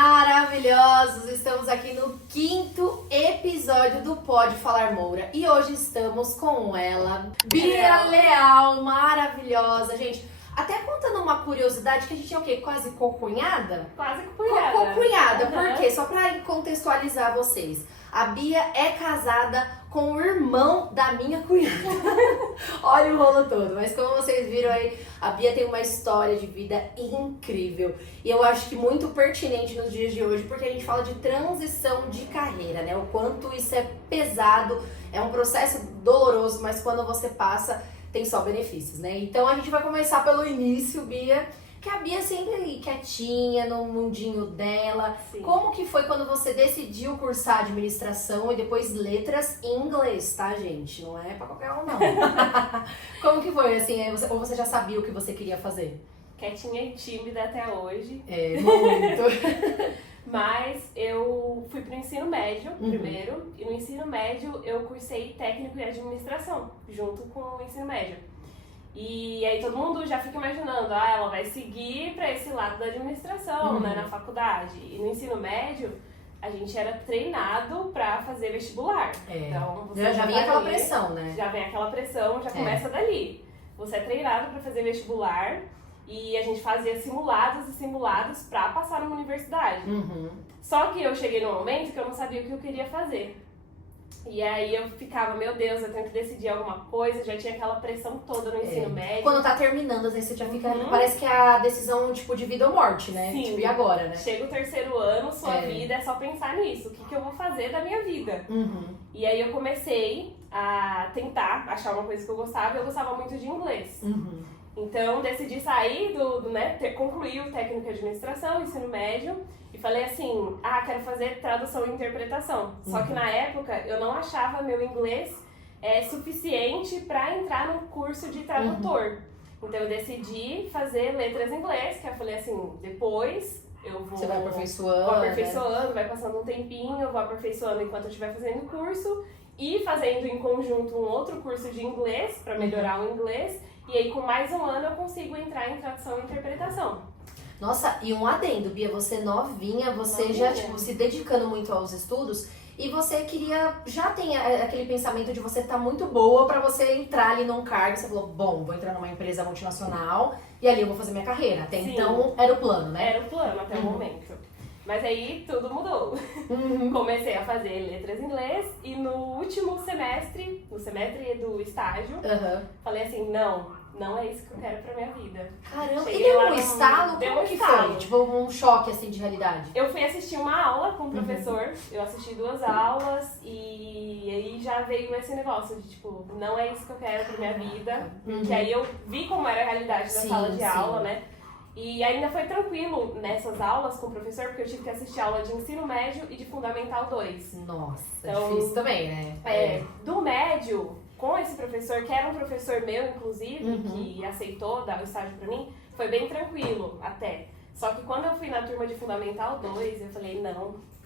maravilhosos! Estamos aqui no 5º episódio do Pode Falar Moura e hoje estamos com ela, Bia Leal, maravilhosa. Gente, até contando uma curiosidade que a gente é o quê? Quase cocunhada? Quase cocunhada. Cocunhada, por quê? Só pra contextualizar vocês. A Bia é casada com o irmão da minha cunhada. Olha o rolo todo. Mas como vocês viram aí, a Bia tem uma história de vida incrível. E eu acho que muito pertinente nos dias de hoje, porque a gente fala de transição de carreira, né? O quanto isso é pesado, é um processo doloroso, mas quando você passa, tem só benefícios, né? Então a gente vai começar pelo início, Bia. Que a Bia sempre ali quietinha, no mundinho dela. Sim. Como que foi quando você decidiu cursar administração e depois letras em inglês, tá, gente? Não é pra qualquer um, não. Como que foi, assim, ou você já sabia o que você queria fazer? Quietinha e tímida até hoje. É, muito. Mas eu fui pro ensino médio primeiro. E no ensino médio eu cursei técnico em administração, junto com o ensino médio. E aí todo mundo já fica imaginando, ela vai seguir para esse lado da administração, né, na faculdade. E no ensino médio, a gente era treinado para fazer vestibular. É. Então, você já vinha aquela pressão, né? Já vem aquela pressão, já começa dali. Você é treinado para fazer vestibular e a gente fazia simulados e simulados para passar numa universidade. Só que eu cheguei num momento que eu não sabia o que eu queria fazer. E aí eu ficava, meu Deus, eu tenho que decidir alguma coisa, já tinha aquela pressão toda no ensino médio. Quando tá terminando, às vezes você já fica, parece que é a decisão, tipo, de vida ou morte, né? Sim. Tipo, e agora, né? Chega o terceiro ano, sua vida é só pensar nisso, o que eu vou fazer da minha vida. E aí eu comecei a tentar achar uma coisa que eu gostava muito de inglês. Então decidi sair concluir o técnico de administração, ensino médio, e falei assim, quero fazer tradução e interpretação. Só que na época eu não achava meu inglês suficiente para entrar no curso de tradutor. Então eu decidi fazer letras em inglês, que eu falei assim, depois eu vou... Você vai aperfeiçoando. Vou aperfeiçoando, vai passando um tempinho, vou aperfeiçoando enquanto eu estiver fazendo o curso, e fazendo em conjunto um outro curso de inglês, para melhorar o inglês, e aí com mais um ano eu consigo entrar em tradução e interpretação. Nossa, e um adendo, Bia, você novinha, você já, tipo, se dedicando muito aos estudos e você já tem aquele pensamento de você estar muito boa pra você entrar ali num cargo, você falou, bom, vou entrar numa empresa multinacional e ali eu vou fazer minha carreira. Até então era o plano, né? Era o plano até o momento. Mas aí tudo mudou. Comecei a fazer letras em inglês e no último semestre, no semestre do estágio, falei assim, não é isso que eu quero pra minha vida. Caramba, Cheguei e deu lá um estalo? Como que foi? Tipo, um choque, assim, de realidade? Eu fui assistir uma aula com o professor, eu assisti 2 aulas e aí já veio esse negócio de, tipo, não é isso que eu quero pra minha vida. Porque aí eu vi como era a realidade da sala de aula, né? E ainda foi tranquilo nessas aulas com o professor, porque eu tive que assistir aula de ensino médio e de fundamental 2. Nossa, então, difícil também, né? Do médio, com esse professor, que era um professor meu, inclusive, que aceitou dar o estágio pra mim, foi bem tranquilo até. Só que quando eu fui na turma de fundamental 2, eu falei,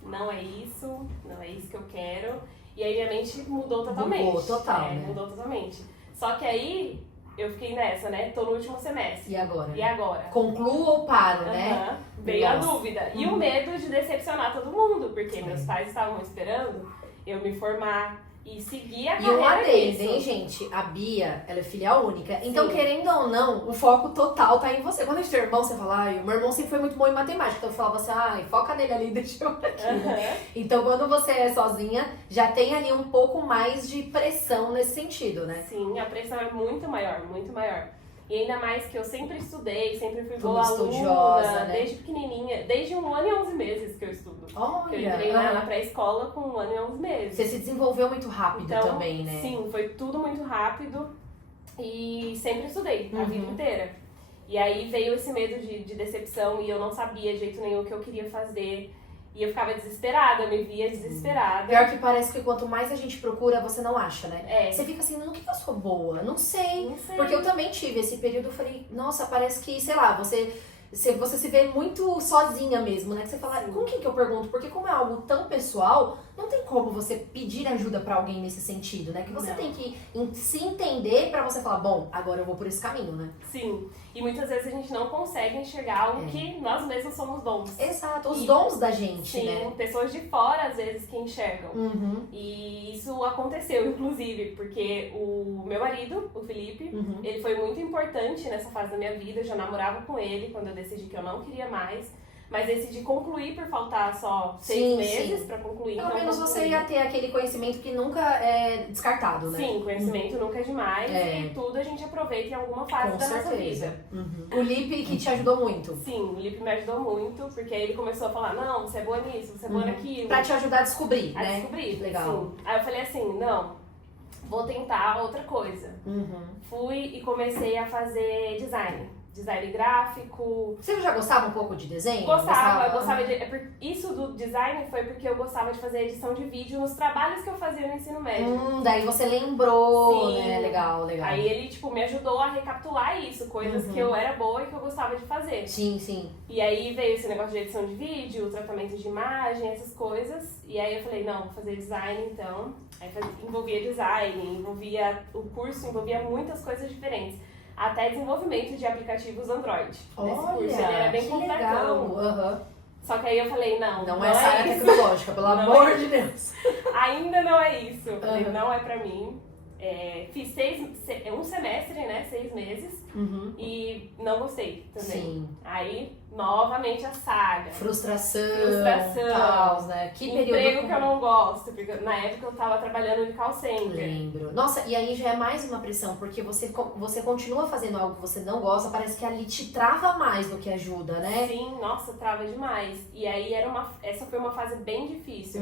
não é isso que eu quero. E aí minha mente mudou totalmente. Mudou total, né? Mudou totalmente. Só que aí eu fiquei nessa, né? Tô no último semestre. E agora? E agora? Concluo ou paro, né? Veio a dúvida. E o medo de decepcionar todo mundo, porque meus pais estavam esperando eu me formar e seguir a carreira. E um adendo, hein, gente? A Bia, ela é filha única. Então, querendo ou não, o foco total tá em você. Quando a gente tem irmão, você fala, o meu irmão sempre foi muito bom em matemática. Então eu falava assim, foca nele ali, deixa eu aqui. Então, quando você é sozinha, já tem ali um pouco mais de pressão nesse sentido, né? Sim, a pressão é muito maior, muito maior. E ainda mais que eu sempre estudei, sempre fui boa aluna, né? Desde pequenininha, desde 1 ano e 11 meses que eu estudo. Olha! Eu entrei na pré-escola com 1 ano e 11 meses. Você se desenvolveu muito rápido também, né? Sim, foi tudo muito rápido e sempre estudei, a vida inteira. E aí veio esse medo de decepção e eu não sabia de jeito nenhum o que eu queria fazer. E eu ficava desesperada, eu me via desesperada. Pior que parece que quanto mais a gente procura, você não acha, né? Você fica assim, no que eu sou boa? Não sei. Porque eu também tive esse período, eu falei, nossa, parece que, sei lá, você se vê muito sozinha mesmo, né? Que você fala, com quem que eu pergunto? Porque como é algo tão pessoal, não tem como você pedir ajuda pra alguém nesse sentido, né? Que você tem que se entender pra você falar, bom, agora eu vou por esse caminho, né? Sim. E muitas vezes a gente não consegue enxergar algo que nós mesmos somos dons. Exato, os dons da gente, sim, né? Pessoas de fora, às vezes, que enxergam. E isso aconteceu, inclusive, porque o meu marido, o Felipe, ele foi muito importante nessa fase da minha vida. Eu já namorava com ele quando eu decidi que eu não queria mais. Mas decidi concluir por faltar só 6 meses pra concluir. Pelo menos você ia ter aquele conhecimento que nunca é descartado, né? Sim, conhecimento nunca é demais e tudo a gente aproveita em alguma fase da nossa vida. O Lipe que te ajudou muito. Sim, o Lipe me ajudou muito, porque aí ele começou a falar, não, você é boa nisso, você é boa naquilo. Pra te ajudar a descobrir, a né? descobrir, legal. Sim. Aí eu falei assim, não, vou tentar outra coisa. Fui e comecei a fazer design gráfico. Você já gostava um pouco de desenho? Gostava de... Isso do design foi porque eu gostava de fazer edição de vídeo nos trabalhos que eu fazia no ensino médio. Daí você lembrou, sim. né? Legal. Aí ele, me ajudou a recapitular isso, coisas que eu era boa e que eu gostava de fazer. Sim. E aí veio esse negócio de edição de vídeo, tratamento de imagem, essas coisas. E aí eu falei, não, vou fazer design então. Aí envolvia design, o curso envolvia muitas coisas diferentes. Até desenvolvimento de aplicativos Android. Esse curso, ele era bem completão. Só que aí eu falei, não é essa área tecnológica, pelo amor de Deus. Ainda não é isso. Falei, não é pra mim. Fiz um semestre, né? 6 meses. E não gostei também. Sim. Aí, novamente a saga. Frustração. Tal, né? Que emprego que eu não gosto, porque na época eu tava trabalhando em call center. Lembro. Nossa, e aí já é mais uma pressão, porque você continua fazendo algo que você não gosta, parece que ali te trava mais do que ajuda, né? Sim, nossa, trava demais. E aí essa foi uma fase bem difícil,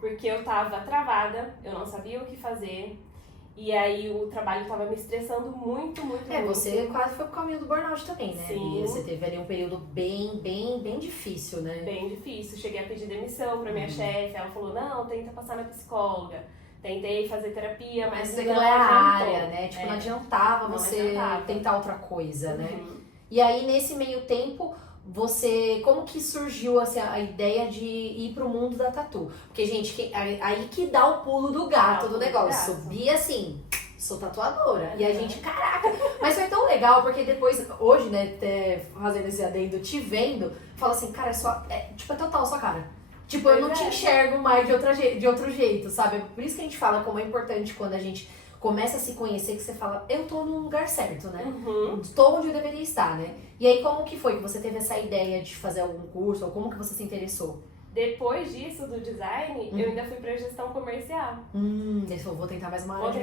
porque eu tava travada, eu não sabia o que fazer. E aí o trabalho tava me estressando muito. Você quase foi pro caminho do burnout também, né? Sim. Você teve ali um período bem difícil, né? Bem difícil. Cheguei a pedir demissão pra minha chefe. Ela falou, não, tenta passar na psicóloga. Tentei fazer terapia, mas não é a área, né? Não adiantava você tentar outra coisa, né? E aí, nesse meio tempo, como que surgiu assim, a ideia de ir pro mundo da tatu? Porque, gente, aí que dá o pulo do gato do negócio. Subir assim, sou tatuadora. E a gente, caraca! Mas foi tão legal, porque depois, hoje, né, fazendo esse adendo, te vendo, fala assim, cara, é total a sua cara. Tipo, eu não te enxergo mais de outro jeito, sabe? Por isso que a gente fala como é importante quando a gente começa a se conhecer, que você fala, eu tô no lugar certo, né? Tô onde eu deveria estar, né? E aí, como que foi que você teve essa ideia de fazer algum curso, ou como que você se interessou? Depois disso, do design, eu ainda fui pra gestão comercial. Vou tentar mais uma área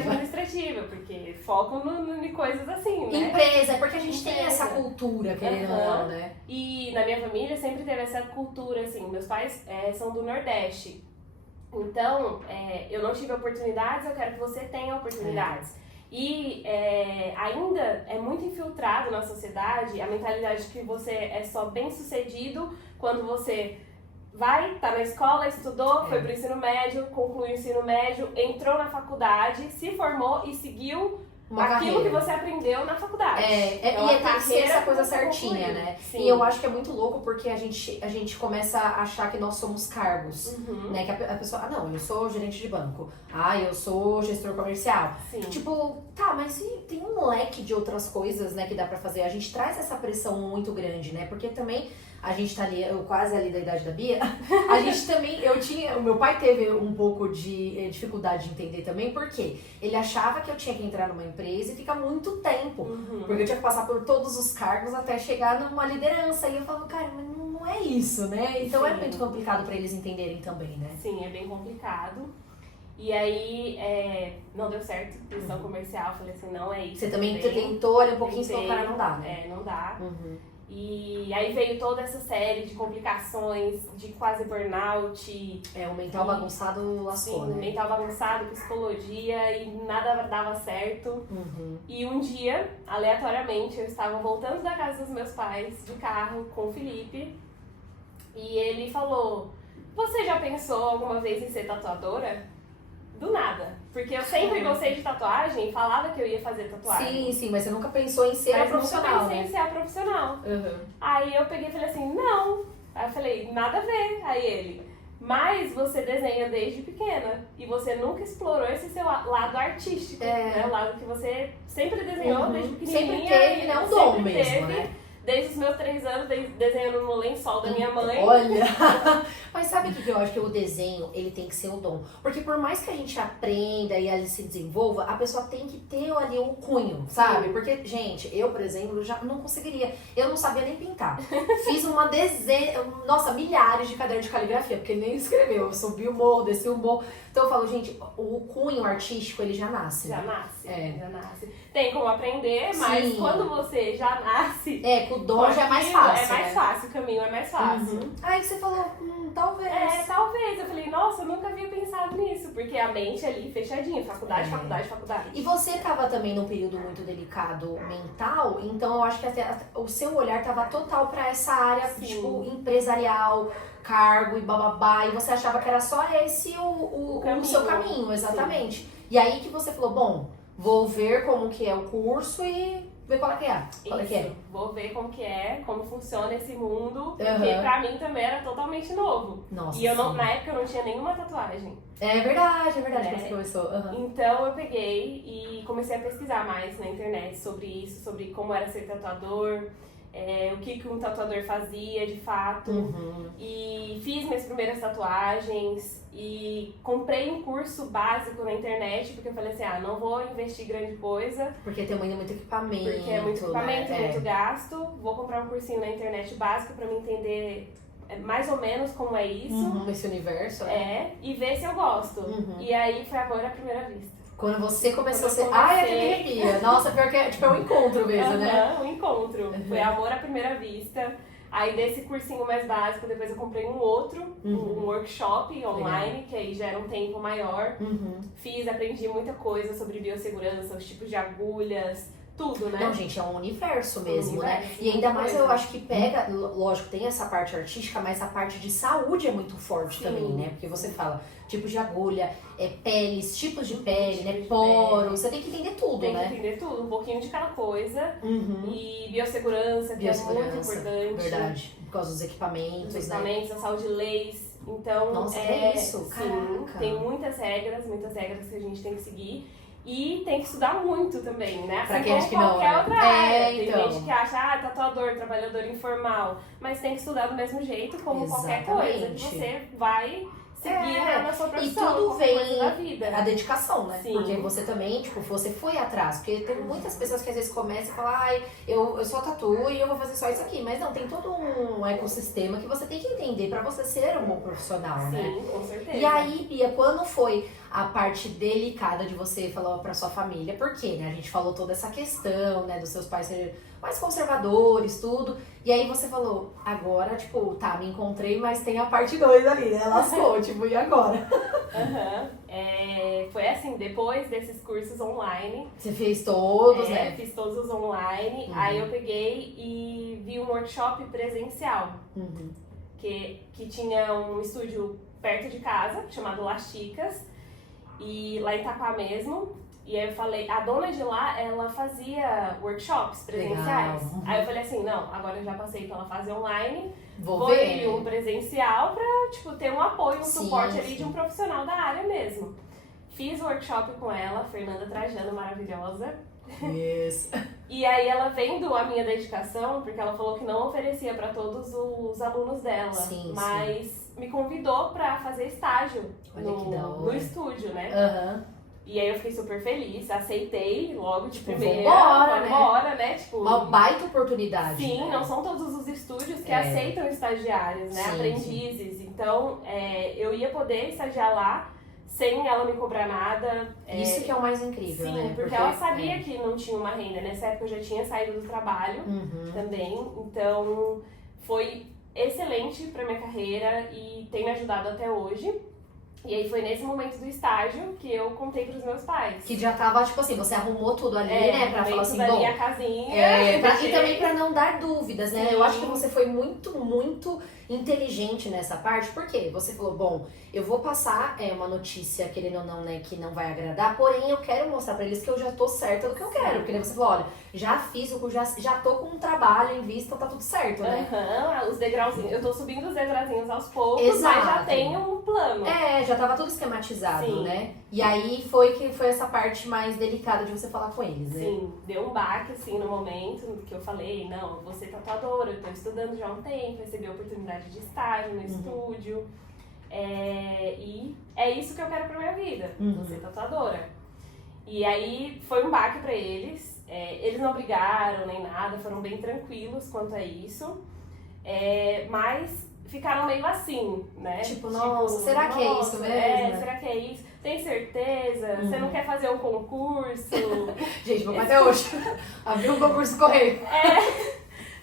administrativa, porque foco em coisas assim, né? Empresa, porque a gente tem essa cultura, querendo ou não, né? E na minha família sempre teve essa cultura, assim, meus pais são do Nordeste. Então, eu não tive oportunidades, eu quero que você tenha oportunidades. E ainda é muito infiltrado na sociedade a mentalidade de que você é só bem-sucedido quando você tá na escola, estudou, foi pro ensino médio, concluiu o ensino médio, entrou na faculdade, se formou e seguiu aquilo que você aprendeu na faculdade. E tem que ser essa coisa certinha, né? Sim. E eu acho que é muito louco porque a gente começa a achar que nós somos cargos, né? Que a pessoa, não, eu sou gerente de banco, eu sou gestor comercial. Sim. Tipo, mas tem um leque de outras coisas, né, que dá pra fazer. A gente traz essa pressão muito grande, né? Porque também a gente tá ali, eu quase ali da idade da Bia, a gente também, o meu pai teve um pouco de dificuldade de entender também, porque ele achava que eu tinha que entrar numa empresa e ficar muito tempo, porque eu tinha que passar por todos os cargos até chegar numa liderança, e eu falava, cara, mas não é isso, né? Então é muito complicado pra eles entenderem também, né? Sim, é bem complicado. E aí, não deu certo, gestão comercial, falei assim, não é isso. Você também tentou ali um pouquinho, senão o cara não dá, né? Não dá. E aí veio toda essa série de complicações, de quase burnout. O mental bagunçado lascou, né? Sim, mental bagunçado, psicologia, e nada dava certo. E um dia, aleatoriamente, eu estava voltando da casa dos meus pais, de carro, com o Felipe, e ele falou, você já pensou alguma vez em ser tatuadora? Do nada. Porque eu sempre gostei de tatuagem e falava que eu ia fazer tatuagem. Sim, mas você nunca pensou em ser a profissional, nunca pensei em ser a profissional. Aí eu peguei e falei assim, não. Aí eu falei, nada a ver. Aí ele, Mas você desenha desde pequena e você nunca explorou esse seu lado artístico, né? O lado que você sempre desenhou desde pequenininha. Sempre teve, né? Um dom mesmo, né? Desde os meus 3 anos, desenhando no lençol da minha mãe. Olha! Mas sabe o que eu acho? Que o desenho, ele tem que ser o dom. Porque por mais que a gente aprenda e ele se desenvolva, a pessoa tem que ter ali o cunho, sabe? Porque, gente, eu, por exemplo, já não conseguiria. Eu não sabia nem pintar. Fiz uma nossa, milhares de cadernos de caligrafia, porque nem escreveu. Eu subi o morro, desci o morro. Então eu falo, gente, o cunho artístico, ele já nasce. Já nasce, já nasce. Tem como aprender, mas quando você já nasce... com o dom já é mais fácil, É mais fácil, o caminho é mais fácil. Aí você falou, talvez. Talvez. Eu falei, nossa, eu nunca havia pensado nisso, porque a mente ali fechadinha, faculdade. E você tava também num período muito delicado mental, então eu acho que até o seu olhar tava total pra essa área, tipo, empresarial, cargo e bababá, e você achava que era só esse o seu caminho, exatamente. Sim. E aí que você falou, bom, vou ver como que é o curso e ver qual é que é. Vou ver como funciona esse mundo, porque pra mim também era totalmente novo. Nossa, e eu na época eu não tinha nenhuma tatuagem. É verdade, que você começou. Então eu peguei e comecei a pesquisar mais na internet sobre isso, sobre como era ser tatuador, o que um tatuador fazia de fato. E fiz minhas primeiras tatuagens e comprei um curso básico na internet, porque eu falei assim, não vou investir grande coisa. Porque tem muito equipamento. Porque é muito equipamento, muito gasto. Vou comprar um cursinho na internet básico pra me entender mais ou menos como é isso. Esse universo. E ver se eu gosto. E aí foi agora a primeira vista. Quando você começou a ser... academia! Nossa, pior que é um encontro mesmo, né? Um encontro. Foi amor à primeira vista. Aí desse cursinho mais básico, depois eu comprei um outro, um workshop online, que aí já era um tempo maior. Aprendi muita coisa sobre biossegurança, os tipos de agulhas, tudo, né? Não, gente, é um universo mesmo, né? E ainda mais eu acho que pega, lógico, tem essa parte artística, mas a parte de saúde é muito forte também, né? Porque você fala tipos de agulha, peles, tipos de pele, né? Poros, você tem que entender tudo, né? Tem que entender tudo, um pouquinho de cada coisa. E biossegurança, que é muito importante. Verdade, por causa dos equipamentos, a saúde de leis. Então, nossa, é isso, caraca. Tem muitas regras que a gente tem que seguir. E tem que estudar muito também, né? Pra quem acha que não, qualquer outra área. Então. Tem gente que acha, tatuador, trabalhador informal. Mas tem que estudar do mesmo jeito, como qualquer coisa que você vai seguir na sua profissão. E tudo vem da vida. A dedicação, né? Sim. Porque você também, você foi atrás. Porque tem muitas pessoas que às vezes começam e falam, eu só tatuo e eu vou fazer só isso aqui. Mas não, tem todo um ecossistema que você tem que entender pra você ser um bom profissional, né? Sim, com certeza. E aí, Bia, quando foi a parte delicada de você falar pra sua família? Porque, né, a gente falou toda essa questão, né, dos seus pais serem mais conservadores, tudo. E aí você falou, agora, me encontrei, mas tem a parte 2 ali, né? Lascou, e agora? Foi assim, depois desses cursos online. Você fez todos, né? Fiz todos os online. Aí eu peguei e vi um workshop presencial. Que tinha um estúdio perto de casa, chamado Las Chicas. E lá em Itaquá mesmo. E aí eu falei, a dona de lá, ela fazia workshops presenciais. Aí eu falei assim, não, agora eu já passei pela fase online, vou ir um presencial pra, ter um apoio, um suporte ali de um profissional da área mesmo. Fiz o workshop com ela, Fernanda Trajano, maravilhosa. Yes. E aí ela vendo a minha dedicação, porque ela falou que não oferecia pra todos os alunos dela, mas me convidou pra fazer estágio no estúdio, né? E aí eu fiquei super feliz, aceitei logo de primeira. Vambora, né? Uma baita oportunidade. Sim, não são todos os estúdios que aceitam estagiários, né? Aprendizes. Então, eu ia poder estagiar lá sem ela me cobrar nada. Isso que é o mais incrível, né? Sim, porque ela sabia que não tinha uma renda. Nessa época eu já tinha saído do trabalho também. Então, foi excelente pra minha carreira e tem me ajudado até hoje. E aí foi nesse momento do estágio que eu contei pros meus pais. Que já tava, você arrumou tudo ali, né? Pra falar assim, bom... a casinha. E também pra não dar dúvidas, né? Sim. Eu acho que você foi muito inteligente nessa parte, porque você falou, bom, eu vou passar uma notícia, querendo ou não, né, que não vai agradar, porém eu quero mostrar pra eles que eu já tô certa do que eu quero. Porque você falou, olha, já fiz, já tô com um trabalho em vista, tá tudo certo, né? Os degrauzinhos, eu tô subindo os degrauzinhos aos poucos, Exato. Mas já tenho um plano. Já tava tudo esquematizado, Sim. né? E aí foi essa parte mais delicada de você falar com eles, né? Sim, deu um baque, assim, no momento que eu falei, não, eu vou ser tatuadora, eu tô estudando já há um tempo, recebi a oportunidade de estágio no estúdio, e é isso que eu quero pra minha vida, vou ser tatuadora. E aí foi um baque pra eles, eles não brigaram nem nada, foram bem tranquilos quanto a isso, mas ficaram meio assim, né? Tipo, nossa, será que é isso mesmo? Será que é isso? Tem certeza? Você não quer fazer um concurso? Gente, vou até hoje abrir um concurso correio.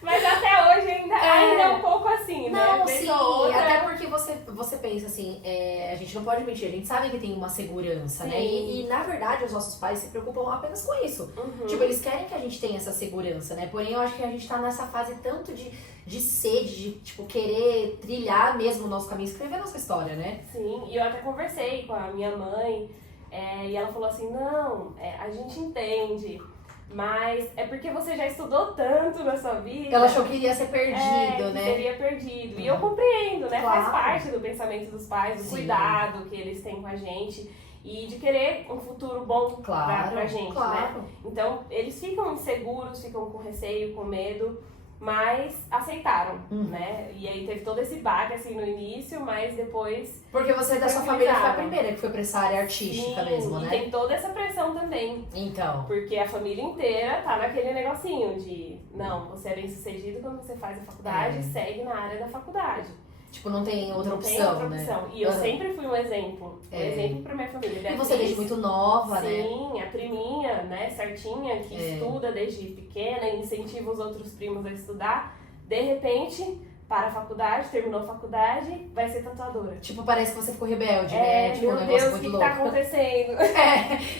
Mas até hoje ainda é um pouco assim, né? Não, sim, até porque você pensa assim, a gente não pode mentir, a gente sabe que tem uma segurança, né? E na verdade os nossos pais se preocupam apenas com isso. Tipo, eles querem que a gente tenha essa segurança, né? Porém, eu acho que a gente tá nessa fase tanto de sede, de tipo, querer trilhar mesmo o nosso caminho, escrever a nossa história, né? Sim, e eu até conversei com a minha mãe, e ela falou assim, não, a gente entende. Mas é porque você já estudou tanto na sua vida. Ela achou que iria ser perdido, né? Que seria perdido. E eu compreendo, né? Claro. Faz parte do pensamento dos pais, do cuidado que eles têm com a gente. E de querer um futuro bom pra gente, né? Então, eles ficam inseguros, ficam com receio, com medo. Mas aceitaram, né? E aí teve todo esse baque, assim, no início, mas depois... Porque você da sua família foi a primeira que foi pra essa área artística mesmo, né? E tem toda essa pressão também. Então. Porque a família inteira tá naquele negocinho de... Não, você é bem sucedido quando você faz a faculdade, segue na área da faculdade. Tipo, não tem outra opção, né? Não tem outra opção. E eu sempre fui um exemplo pra minha família. E você desde muito nova, né? Sim, a priminha, né, certinha, que estuda desde pequena e incentiva os outros primos a estudar. De repente, para a faculdade, terminou a faculdade, vai ser tatuadora. Tipo, parece que você ficou rebelde, né? Tipo, meu um negócio Deus, muito o que tá acontecendo?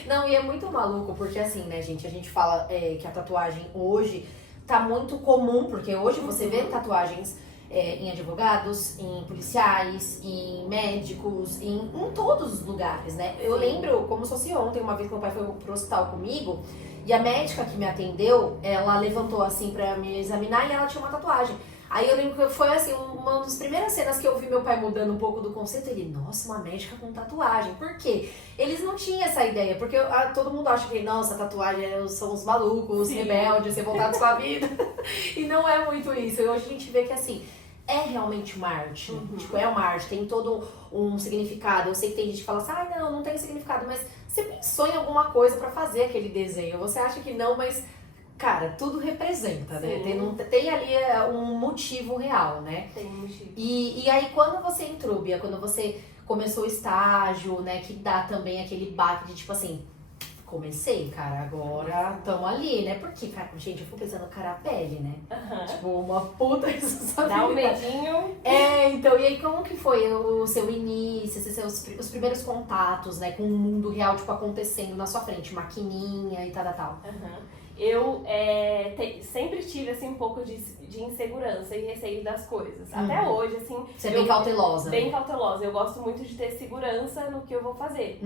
Não, e é muito maluco, porque assim, né, gente, a gente fala que a tatuagem hoje tá muito comum, porque hoje você vê tatuagens em advogados, em policiais, em médicos, em todos os lugares, né? Eu lembro, como se fosse ontem, uma vez que meu pai foi pro hospital comigo, e a médica que me atendeu, ela levantou assim pra me examinar e ela tinha uma tatuagem. Aí eu lembro que foi assim, uma das primeiras cenas que eu vi meu pai mudando um pouco do conceito. Ele, nossa, uma médica com tatuagem. Por quê? Eles não tinham essa ideia, porque todo mundo acha que, nossa, tatuagem são os malucos, os rebeldes, revoltados com a vida. E não é muito isso. E hoje a gente vê que assim, é realmente uma arte. Tipo, é uma arte, tem todo um significado. Eu sei que tem gente que fala assim, não tem significado, mas você pensou em alguma coisa pra fazer aquele desenho. Você acha que não, mas... Cara, tudo representa, né? Tem ali um motivo real, né? Tem um motivo. E aí, quando você entrou, Bia, quando você começou o estágio, né? Que dá também aquele baque de tipo assim, comecei, cara, agora tamo ali, né? Porque, cara, gente, eu fico pensando, cara, a pele, né? Tipo, uma puta responsabilidade. Dá um medinho. Então, e aí como que foi o seu início, os primeiros contatos, né? Com o mundo real, tipo, acontecendo na sua frente, maquininha e tal. Eu sempre tive, assim, um pouco de insegurança e receio das coisas. Até hoje, assim... Você é bem cautelosa. Bem cautelosa. Eu gosto muito de ter segurança no que eu vou fazer.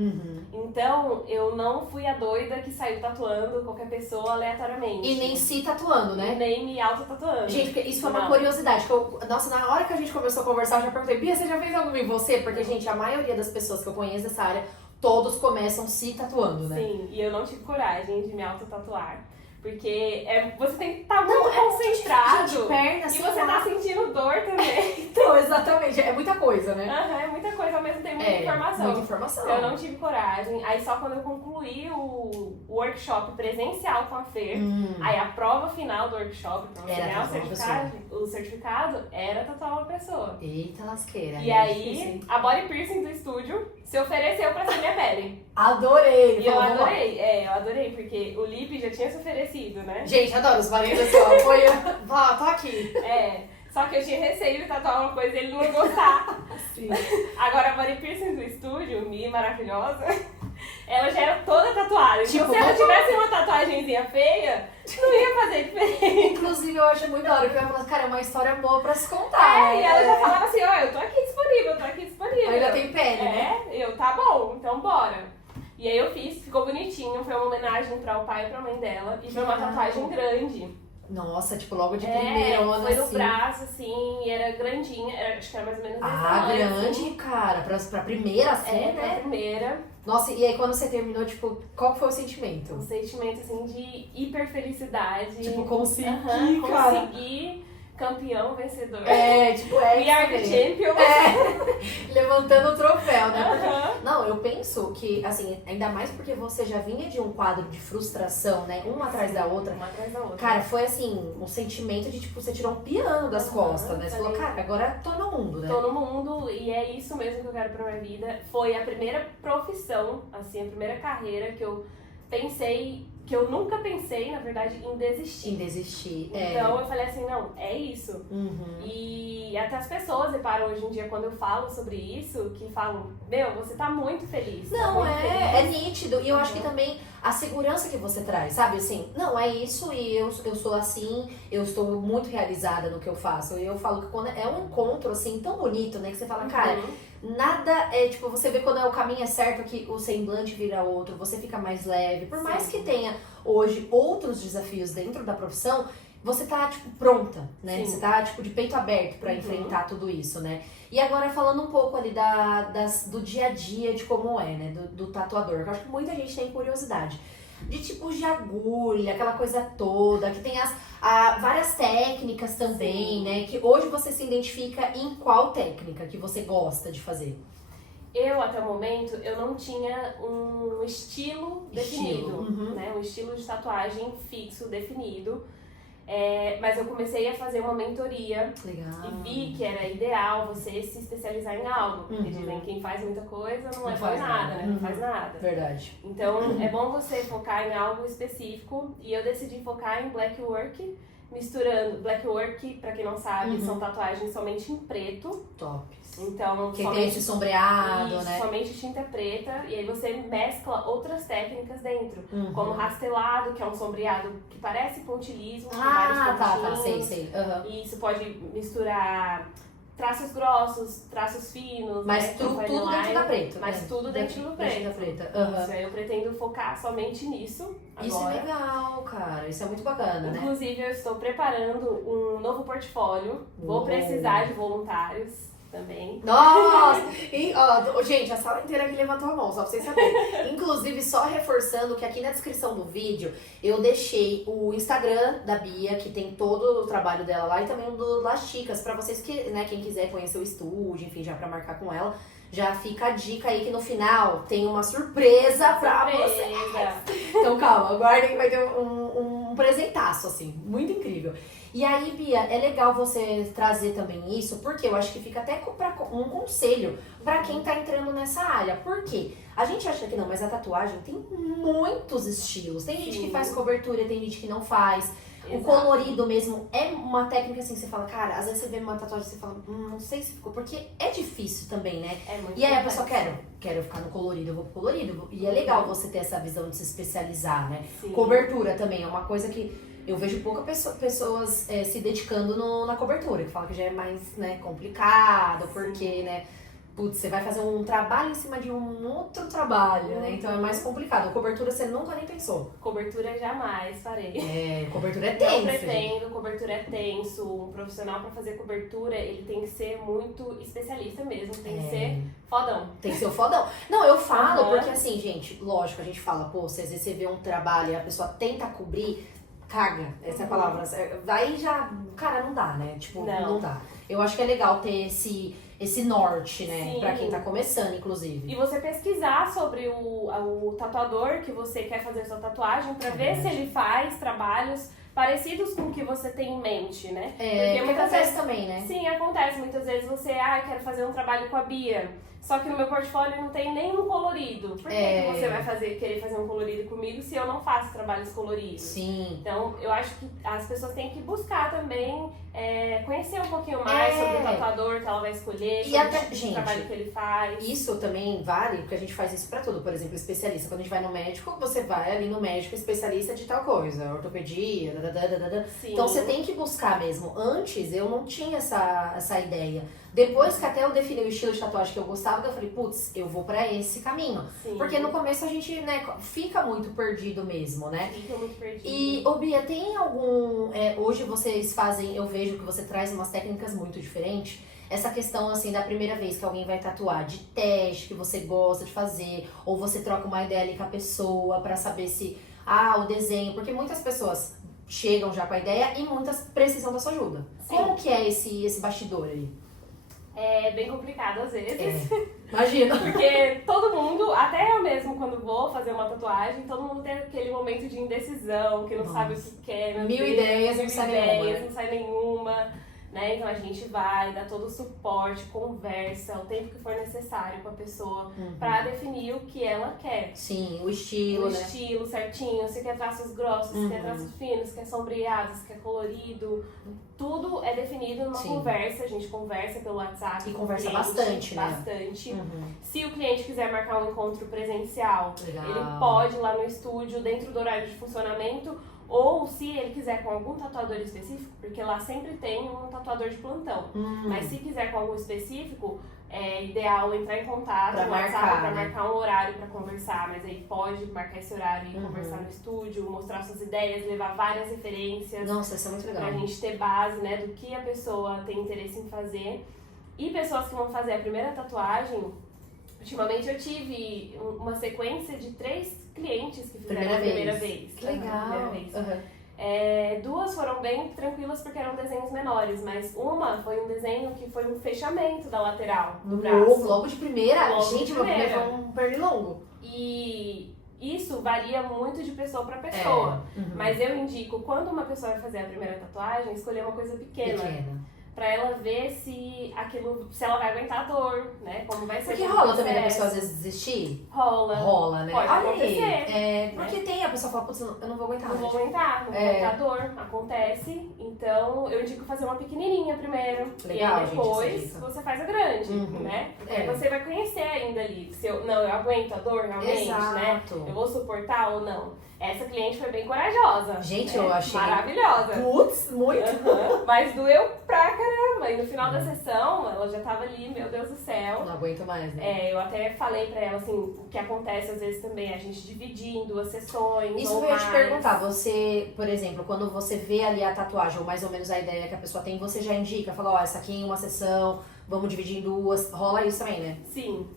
Então, eu não fui a doida que saiu tatuando qualquer pessoa aleatoriamente. E nem se tatuando, né? E nem me auto-tatuando. Gente, isso foi uma curiosidade. Nossa, na hora que a gente começou a conversar, eu já perguntei, Bia, você já fez algo em você? Porque, gente, a maioria das pessoas que eu conheço dessa área, todos começam se tatuando, né? Sim, e eu não tive coragem de me auto-tatuar. Porque você tem que estar muito concentrado. Gente, perna, e você tá sentindo dor também. Então, exatamente. É muita coisa, né? É muita coisa, ao mesmo tempo muita informação. Muita informação. Eu não tive coragem. Aí só quando eu concluí o workshop presencial com a Fer, aí a prova final do workshop, pra você ganhar o certificado, era tatuar uma pessoa. Eita lasqueira. E aí, a Body Piercing do estúdio se ofereceu pra ser minha pele. Adorei! E eu adorei, porque o Lipe já tinha se oferecido, né? Gente, adoro os maridos assim, ó, apoiando. Tô aqui. Só que eu tinha receio de tatuar uma coisa e ele não gostar. Sim. Agora, a Body Piercing do estúdio, Mi maravilhosa, ela já era toda tatuada. Então, se ela tivesse uma tatuagenzinha feia, não ia fazer diferença. Inclusive, eu acho muito da hora que eu ia falar, cara, é uma história boa pra se contar. E ela já falava assim, ó, eu tô aqui disponível. Ainda tem pele, né? Tá bom, então bora. E aí eu fiz, ficou bonitinho, foi uma homenagem para o pai e pra mãe dela. E foi uma tatuagem grande. Nossa, tipo, logo de primeira, foi no braço, assim, e era grandinha, acho que era mais ou menos grande, assim. Cara, pra primeira, assim, né? Pra primeira. Nossa, e aí quando você terminou, tipo, qual foi o sentimento? Um sentimento, assim, de hiper felicidade. Tipo, consegui, cara. Consegui. Campeão, vencedor. Tipo, We are the champion. Levantando o troféu, né? Não, eu penso que, assim, ainda mais porque você já vinha de um quadro de frustração, né? Uma atrás da outra. Cara, foi assim, um sentimento de, tipo, você tirou um piano das costas, né? Você falou, cara, agora tô no mundo, né? Tô no mundo e é isso mesmo que eu quero pra minha vida. Foi a primeira profissão, assim, a primeira carreira que eu pensei, que eu nunca pensei, na verdade, em desistir. Então eu falei assim, não, é isso. E até as pessoas reparam hoje em dia, quando eu falo sobre isso, que falam, você tá muito feliz. Não, é nítido. E eu acho que também a segurança que você traz, sabe? Assim, não, é isso e eu sou assim, eu estou muito realizada no que eu faço. E eu falo que quando é um encontro, assim, tão bonito, né? Que você fala, cara, nada é, tipo, você vê quando o caminho é certo que o semblante vira outro, você fica mais leve. Por mais que tenha hoje outros desafios dentro da profissão, você tá, tipo, pronta, né? Sim. Você tá, tipo, de peito aberto pra enfrentar tudo isso, né? E agora falando um pouco ali do dia a dia, de como é, né? Do tatuador, que eu acho que muita gente tem curiosidade. De tipos de agulha, aquela coisa toda, que tem várias técnicas também, né? Que hoje você se identifica em qual técnica que você gosta de fazer? Eu, até o momento, eu não tinha um estilo definido, né? Um estilo de tatuagem fixo, definido. Mas eu comecei a fazer uma mentoria. Legal. E vi que era ideal você se especializar em algo. Porque dizem que quem faz muita coisa não faz nada, né? Não faz nada. Verdade. Então, é bom você focar em algo específico. E eu decidi focar em blackwork, misturando blackwork, pra quem não sabe, são tatuagens somente em preto. Top. Então, que tem esse sombreado, né? Somente tinta preta, e aí você mescla outras técnicas dentro, como rastelado, que é um sombreado que parece pontilhismo, com vários pontinhos. Sei. E isso pode misturar traços grossos, traços finos, mas tudo dentro da preta. Mas tudo dentro do preto. Isso, aí eu pretendo focar somente nisso agora. Isso é legal, cara. Isso é muito bacana, né? Inclusive, eu estou preparando um novo portfólio. Vou precisar de voluntários também. Nossa! Gente, a sala inteira aqui levantou a mão, só pra vocês saberem. Inclusive, só reforçando que aqui na descrição do vídeo eu deixei o Instagram da Bia, que tem todo o trabalho dela lá, e também o do Las Chicas, pra vocês que, né, quem quiser conhecer o estúdio, enfim, já pra marcar com ela. Já fica a dica aí que no final tem uma surpresa pra vocês. Então calma, aguardem que vai ter um presentaço, assim, muito incrível. E aí, Bia, é legal você trazer também isso, porque eu acho que fica até um conselho pra quem tá entrando nessa área. Por quê? A gente acha que não, mas a tatuagem tem muitos estilos. Tem gente que faz cobertura, tem gente que não faz. Exato. O colorido mesmo é uma técnica assim, você fala, cara, às vezes você vê uma tatuagem e você fala, não sei se ficou, porque é difícil também, né? E aí a pessoa, quero ficar no colorido, eu vou pro colorido. E é legal você ter essa visão de se especializar, né? Sim. Cobertura também é uma coisa que eu vejo poucas pessoas se dedicando na cobertura, que fala que já é mais, né, complicado, porque, né, putz, você vai fazer um trabalho em cima de um outro trabalho, né? Então é mais complicado. A cobertura você nunca nem pensou. Cobertura jamais farei. Cobertura é tenso. Não pretendo, cobertura é tenso. Um profissional pra fazer cobertura, ele tem que ser muito especialista mesmo. Tem que ser fodão. Tem que ser o fodão. Não, eu falo porque assim, gente, lógico, a gente fala, pô, se às vezes você vê um trabalho e a pessoa tenta cobrir, caga, essa é a palavra. Daí já, cara, não dá, né? Tipo, não dá. Eu acho que é legal ter esse norte, né? Sim. Pra quem tá começando, inclusive. E você pesquisar sobre o tatuador que você quer fazer sua tatuagem pra ver se ele faz trabalhos parecidos com o que você tem em mente, né? Porque muitas vezes também, né? Sim, acontece. Muitas vezes você, quero fazer um trabalho com a Bia. Só que no meu portfólio não tem nenhum colorido. Por que você vai querer fazer um colorido comigo se eu não faço trabalhos coloridos? Sim. Então, eu acho que as pessoas têm que buscar também conhecer um pouquinho mais sobre o tatuador que ela vai escolher, sobre o tipo de trabalho que ele faz. Isso também vale, porque a gente faz isso pra tudo. Por exemplo, especialista. Quando a gente vai no médico, você vai ali no médico especialista de tal coisa. Ortopedia, Então, você tem que buscar mesmo. Antes, eu não tinha essa ideia. Depois que até eu defini o estilo de tatuagem que eu gostava, eu falei, putz, eu vou pra esse caminho. Sim. Porque no começo a gente, né, fica muito perdido mesmo, né? Fica muito perdido. E, ô Bia, tem algum... hoje vocês fazem, eu vejo que você traz umas técnicas muito diferentes. Essa questão, assim, da primeira vez que alguém vai tatuar, de teste que você gosta de fazer, ou você troca uma ideia ali com a pessoa pra saber se... o desenho, porque muitas pessoas chegam já com a ideia e muitas precisam da sua ajuda. Sim. Como que é esse bastidor aí? É bem complicado às vezes. Imagina. Porque todo mundo, até eu mesmo quando vou fazer uma tatuagem, todo mundo tem aquele momento de indecisão, que não sabe o que quer. Mil ideias, não sai nenhuma. Não sai nenhuma. Né? Então a gente vai, dá todo o suporte, conversa, o tempo que for necessário com a pessoa pra definir o que ela quer. Sim, o estilo, né? O estilo certinho, se quer traços grossos, se quer traços finos, se quer sombreado, se quer colorido. Tudo é definido numa conversa, a gente conversa pelo WhatsApp. E conversa bastante, né? Bastante. Se o cliente quiser marcar um encontro presencial, legal, ele pode ir lá no estúdio, dentro do horário de funcionamento. Ou se ele quiser com algum tatuador específico, porque lá sempre tem um tatuador de plantão. Mas se quiser com algum específico, é ideal entrar em contato no WhatsApp pra marcar um horário pra conversar. Mas aí pode marcar esse horário e conversar no estúdio, mostrar suas ideias, levar várias referências. Nossa, isso é muito legal. Pra gente ter base, né, do que a pessoa tem interesse em fazer. E pessoas que vão fazer a primeira tatuagem, ultimamente eu tive uma sequência de 3 clientes que fizeram a primeira vez. Que legal. Duas foram bem tranquilas porque eram desenhos menores, mas uma foi um desenho que foi um fechamento da lateral do braço. Logo de primeira? Logo gente, de meu primeiro primeira. foi um pernilongo. E isso varia muito de pessoa para pessoa. Mas eu indico, quando uma pessoa vai fazer a primeira tatuagem, escolher uma coisa pequena. Pra ela ver se ela vai aguentar a dor, né? Como vai ser. Porque rola também da pessoa às vezes desistir? Rola, né? Pode acontecer. Porque tem a pessoa fala, putz, eu não vou aguentar. Não vou aguentar a dor. Acontece. Então, eu indico fazer uma pequenininha primeiro. Legal, e aí depois você faz a grande, né? Porque aí você vai conhecer ainda ali. Se eu aguento a dor realmente, né? Eu vou suportar ou não. Essa cliente foi bem corajosa. Gente, eu achei maravilhosa. Putz, muito. Mas doeu pra caramba. E no final da sessão, ela já tava ali, meu Deus do céu. Não aguento mais, né? Eu até falei pra ela, assim, o que acontece às vezes também, a gente dividir em 2 sessões. Isso eu ia te perguntar. Você, por exemplo, quando você vê ali a tatuagem, ou mais ou menos a ideia que a pessoa tem, você já indica, fala, essa aqui em uma sessão, vamos dividir em 2. Rola isso também, né? Sim.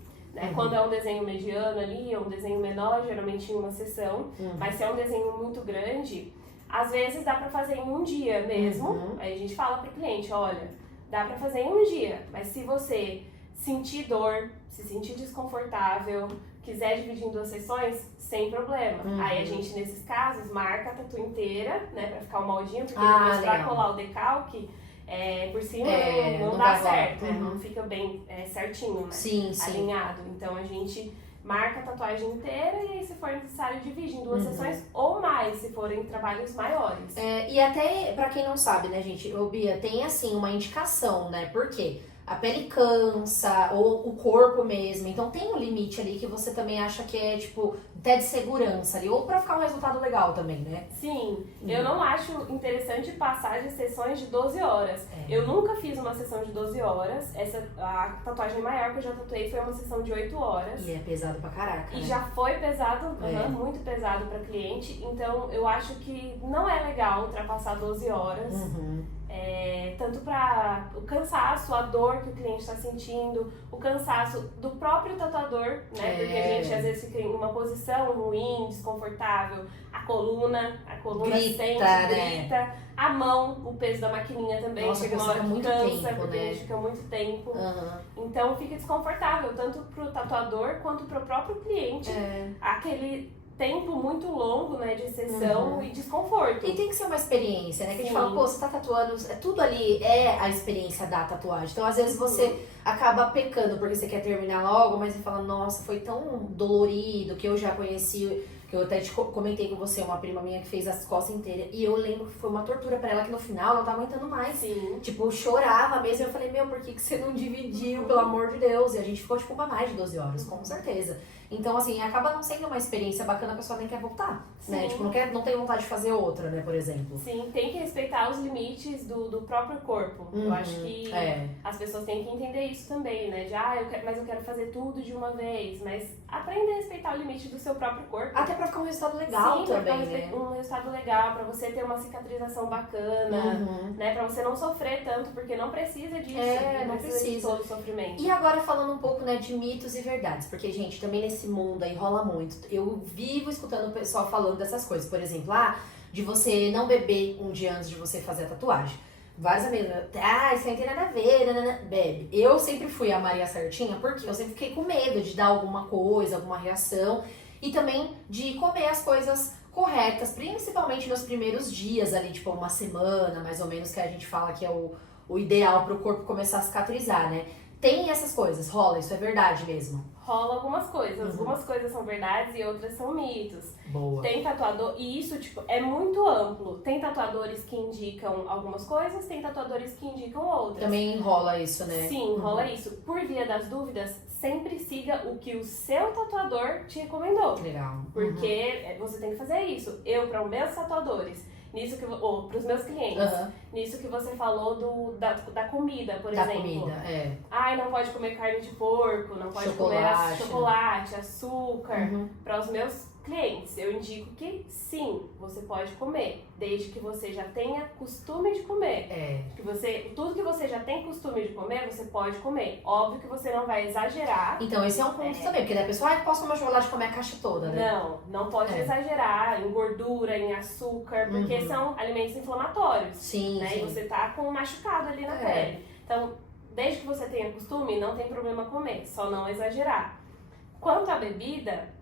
Quando é um desenho mediano ali, ou um desenho menor, geralmente em uma sessão. Mas se é um desenho muito grande, às vezes dá pra fazer em um dia mesmo. Aí a gente fala pro cliente, olha, dá pra fazer em um dia. Mas se você sentir dor, se sentir desconfortável, quiser dividir em 2 sessões, sem problema. Aí a gente, nesses casos, marca a tatu inteira, né, pra ficar o moldinho, porque depois pra colar o decalque, por cima não dá certo, não fica bem certinho, né? Sim. Alinhado. Então a gente marca a tatuagem inteira e aí, se for necessário, divide em 2 sessões ou mais, se forem trabalhos maiores. E até, pra quem não sabe, né, gente, Bia, tem assim uma indicação, né? Por quê? A pele cansa, ou o corpo mesmo. Então tem um limite ali que você também acha que é, tipo, até de segurança ali. Ou pra ficar um resultado legal também, né? Sim. Eu não acho interessante passar de sessões de 12 horas. Eu nunca fiz uma sessão de 12 horas. A tatuagem maior que eu já tatuei foi uma sessão de 8 horas. E é pesado pra caraca, E né? já foi pesado, muito pesado pra cliente. Então eu acho que não é legal ultrapassar 12 horas. Tanto para o cansaço, a dor que o cliente está sentindo, o cansaço do próprio tatuador, né? Porque a gente às vezes fica em uma posição ruim, desconfortável, a coluna Grita, sente, né? grita, a mão, o peso da maquininha também, Nossa, chega uma hora que muito cansa, tempo, porque né? a gente fica muito tempo. Então fica desconfortável, tanto pro tatuador quanto pro próprio cliente, aquele tempo muito longo, né, de sessão e desconforto. E tem que ser uma experiência, né? Que a gente fala, pô, você tá tatuando, tudo ali é a experiência da tatuagem. Então, às vezes, você acaba pecando porque você quer terminar logo, mas você fala, nossa, foi tão dolorido que eu já conheci, que eu até te comentei com você, uma prima minha que fez as costas inteiras. E eu lembro que foi uma tortura pra ela, que no final ela não tava aguentando mais. Sim. Tipo, eu chorava mesmo. E eu falei, meu, por que você não dividiu, pelo amor de Deus? E a gente ficou, tipo, pra mais de 12 horas, com certeza. Então, assim, acaba não sendo uma experiência bacana, a pessoa nem quer voltar, né? Tipo, não tem vontade de fazer outra, né, por exemplo. Sim, tem que respeitar os limites do próprio corpo. Eu acho que as pessoas têm que entender isso também, né? De, mas eu quero fazer tudo de uma vez. Mas aprender a respeitar o limite do seu próprio corpo. Até pra ficar um resultado legal também, né? Um resultado legal, pra você ter uma cicatrização bacana, né? Pra você não sofrer tanto, porque não precisa disso. Não precisa de todo o sofrimento. E agora falando um pouco, né, de mitos e verdades, porque, gente, também nesse mundo aí rola muito. Eu vivo escutando o pessoal falando dessas coisas, por exemplo, de você não beber um dia antes de você fazer a tatuagem. Vários amigos, isso aí não tem nada a ver, bebe. Eu sempre fui a Maria certinha, porque eu sempre fiquei com medo de dar alguma coisa, alguma reação, e também de comer as coisas corretas, principalmente nos primeiros dias ali, tipo uma semana, mais ou menos, que a gente fala que é o ideal para o corpo começar a cicatrizar, né? Tem essas coisas, rola, isso é verdade mesmo. Rola algumas coisas. Algumas coisas são verdades e outras são mitos. Boa. Tem tatuador, e isso, tipo, é muito amplo. Tem tatuadores que indicam algumas coisas, tem tatuadores que indicam outras. Também rola isso, né? Sim, rola isso. Por via das dúvidas, sempre siga o que o seu tatuador te recomendou. Legal. Porque você tem que fazer isso. Eu, para os meus tatuadores, ou para os meus clientes, nisso que você falou da comida, por exemplo. Da comida, não pode comer carne de porco, não pode comer chocolate, açúcar. Para os meus clientes, eu indico que sim, você pode comer, desde que você já tenha costume de comer. Tudo que você já tem costume de comer, você pode comer. Óbvio que você não vai exagerar. Então, esse é um ponto também, porque daí a pessoa, posso comer chocolate e comer a caixa toda, né? Não pode exagerar em gordura, em açúcar, porque são alimentos inflamatórios. Sim, né? sim. E você tá com um machucado ali na pele. Então, desde que você tenha costume, não tem problema comer, só não exagerar. Quanto à bebida,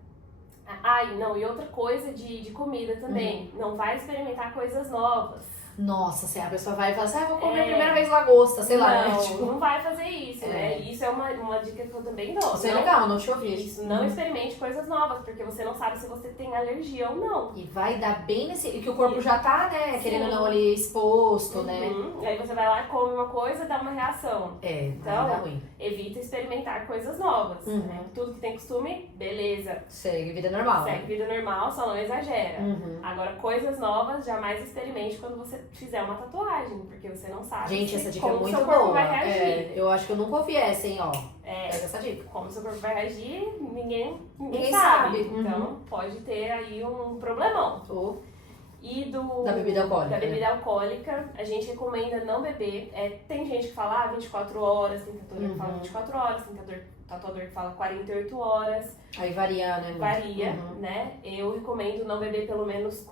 e outra coisa de comida também, não vai experimentar coisas novas. Nossa, se a pessoa vai e fala assim, vou comer a primeira vez lagosta, sei lá, né? Tipo, não vai fazer isso, né? Isso é uma dica que eu também dou. Isso é legal, não te ouvi. Isso, não experimente coisas novas, porque você não sabe se você tem alergia ou não. E vai dar bem nesse... que o corpo já tá, né, querendo ou não ali exposto, né? E aí você vai lá, come uma coisa e dá uma reação. Então, dá ruim. Evita experimentar coisas novas. Né? Tudo que tem costume, beleza. Segue vida normal. Segue vida normal, só não exagera. Agora, coisas novas, jamais experimente quando você fizer uma tatuagem, porque você não sabe. Gente, essa dica é como muito seu corpo boa. vai reagir. Eu acho que eu nunca ouvi essa, hein, ó. Pega essa dica. Como seu corpo vai reagir, ninguém sabe. Então, pode ter aí um problemão. E da bebida alcoólica. Da bebida alcoólica, a gente recomenda não beber. Tem gente que fala 24 horas, tem tatuador que fala 24 horas, tem tatuador que fala 48 horas. Aí varia, né? Varia, né? Eu recomendo não beber pelo menos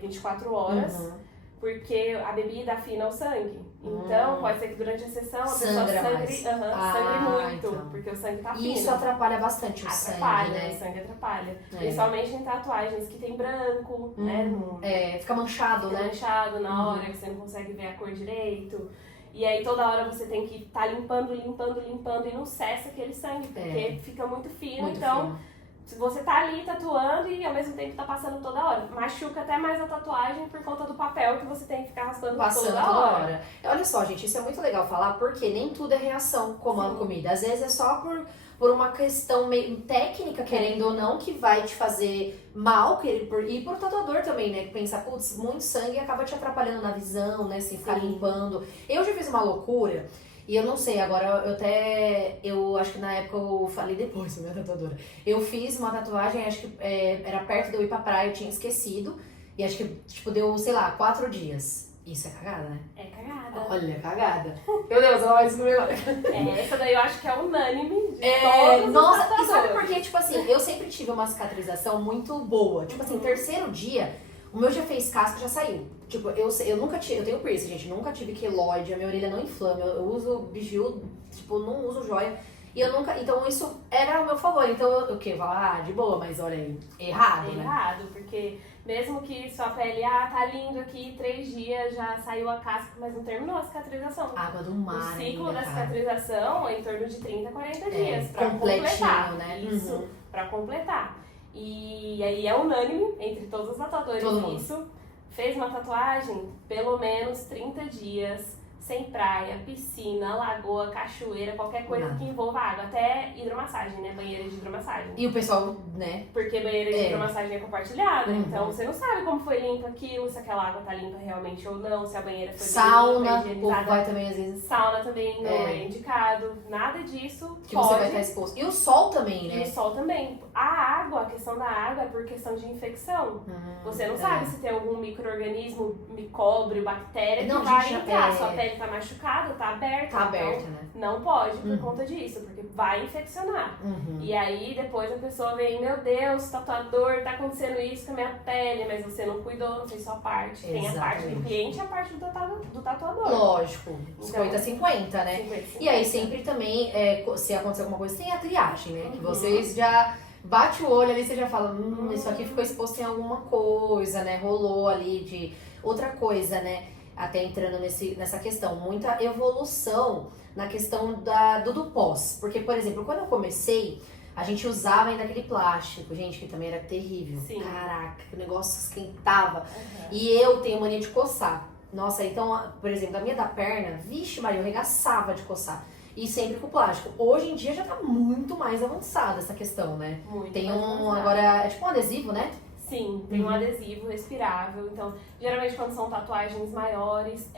24 horas. Porque a bebida afina o sangue. Então, pode ser que durante a sessão a pessoa sangre muito, então. Porque o sangue tá fino. E isso atrapalha bastante o sangue, né? O sangue atrapalha. Principalmente em tatuagens que tem branco, né? Fica manchado, né? Fica manchado na hora que você não consegue ver a cor direito. E aí toda hora você tem que estar limpando e não cessa aquele sangue, porque fica muito fino. Muito fino. Se você tá ali tatuando e ao mesmo tempo tá passando toda hora, machuca até mais a tatuagem por conta do papel que você tem que ficar raspando toda hora. Olha só, gente, isso é muito legal falar, porque nem tudo é reação como a comida. Às vezes é só por uma questão meio técnica, querendo ou não, que vai te fazer mal, e por tatuador também, né? Que pensa, putz, muito sangue acaba te atrapalhando na visão, né? Sem ficar limpando. Eu já fiz uma loucura. E eu não sei, agora eu acho que na época eu falei depois da minha tatuadora. Eu fiz uma tatuagem, acho que era perto de eu ir pra praia, eu tinha esquecido. E acho que, tipo, deu, sei lá, 4 dias. Isso é cagada, né? É cagada. Olha, cagada. Meu Deus, ela vai descobrir agora. Essa daí eu acho que é unânime de todos os nossa, tatuadores. E sabe por quê? Tipo assim, eu sempre tive uma cicatrização muito boa. Tipo assim, terceiro dia, o meu já fez casca, já saiu. Tipo, eu nunca tive, eu tenho piercing, gente, nunca tive queloide, a minha orelha não inflama, eu uso biju, tipo, não uso joia. E eu nunca. Então isso era o meu favor. Então eu o quê? Falar, de boa, mas olha aí, errado, né? Errado, porque mesmo que sua pele, tá lindo aqui, 3 dias, já saiu a casca, mas não terminou a cicatrização. Água do mar. O ciclo ainda, da cara. cicatrização é em torno de 30 a 40 dias pra completinho, completar. né? Isso, pra completar. E aí é unânime entre todos os tatuadores isso. Fez uma tatuagem, pelo menos 30 dias, sem praia, piscina, lagoa, cachoeira, qualquer coisa que envolva água. Até hidromassagem, né? Banheira de hidromassagem. E o pessoal, né? Porque banheira de hidromassagem é compartilhada, então você não sabe como foi limpo aquilo, se aquela água tá limpa realmente ou não, se a banheira foi sauna, limpa, higienizada. vai também às vezes. Sauna também não é indicado, nada disso Que pode. você vai estar exposto. E o sol também, né? E o sol também. A água, a questão da água é por questão de infecção. Você não sabe se tem algum micro-organismo, micróbio, bactéria que vai entrar. Sua pele tá machucada, tá aberta. Tá aberta, então, né? não pode por conta disso, porque vai infeccionar. E aí depois a pessoa vem, meu Deus, tatuador, tá acontecendo isso com a minha pele, mas você não cuidou, não fez sua parte. Tem a parte do cliente e a parte do tatuador. Lógico, Então, 50-50, né? 50-50. E aí sempre também, se acontecer alguma coisa, tem a triagem, né? Que vocês já bate o olho ali, você já fala, isso aqui ficou exposto em alguma coisa, né? Rolou ali de outra coisa, né? Até entrando nessa questão, muita evolução na questão do pós. Porque, por exemplo, quando eu comecei, a gente usava ainda aquele plástico, gente, que também era terrível. Sim. Caraca, o negócio esquentava. E eu tenho mania de coçar. Nossa, então, por exemplo, a minha da perna, vixe Maria, eu regaçava de coçar. E sempre com plástico. Hoje em dia já tá muito mais avançada essa questão, né? Muito tem mais avançado. agora, é tipo um adesivo, né? Sim, tem um adesivo respirável. Então, geralmente quando são tatuagens maiores,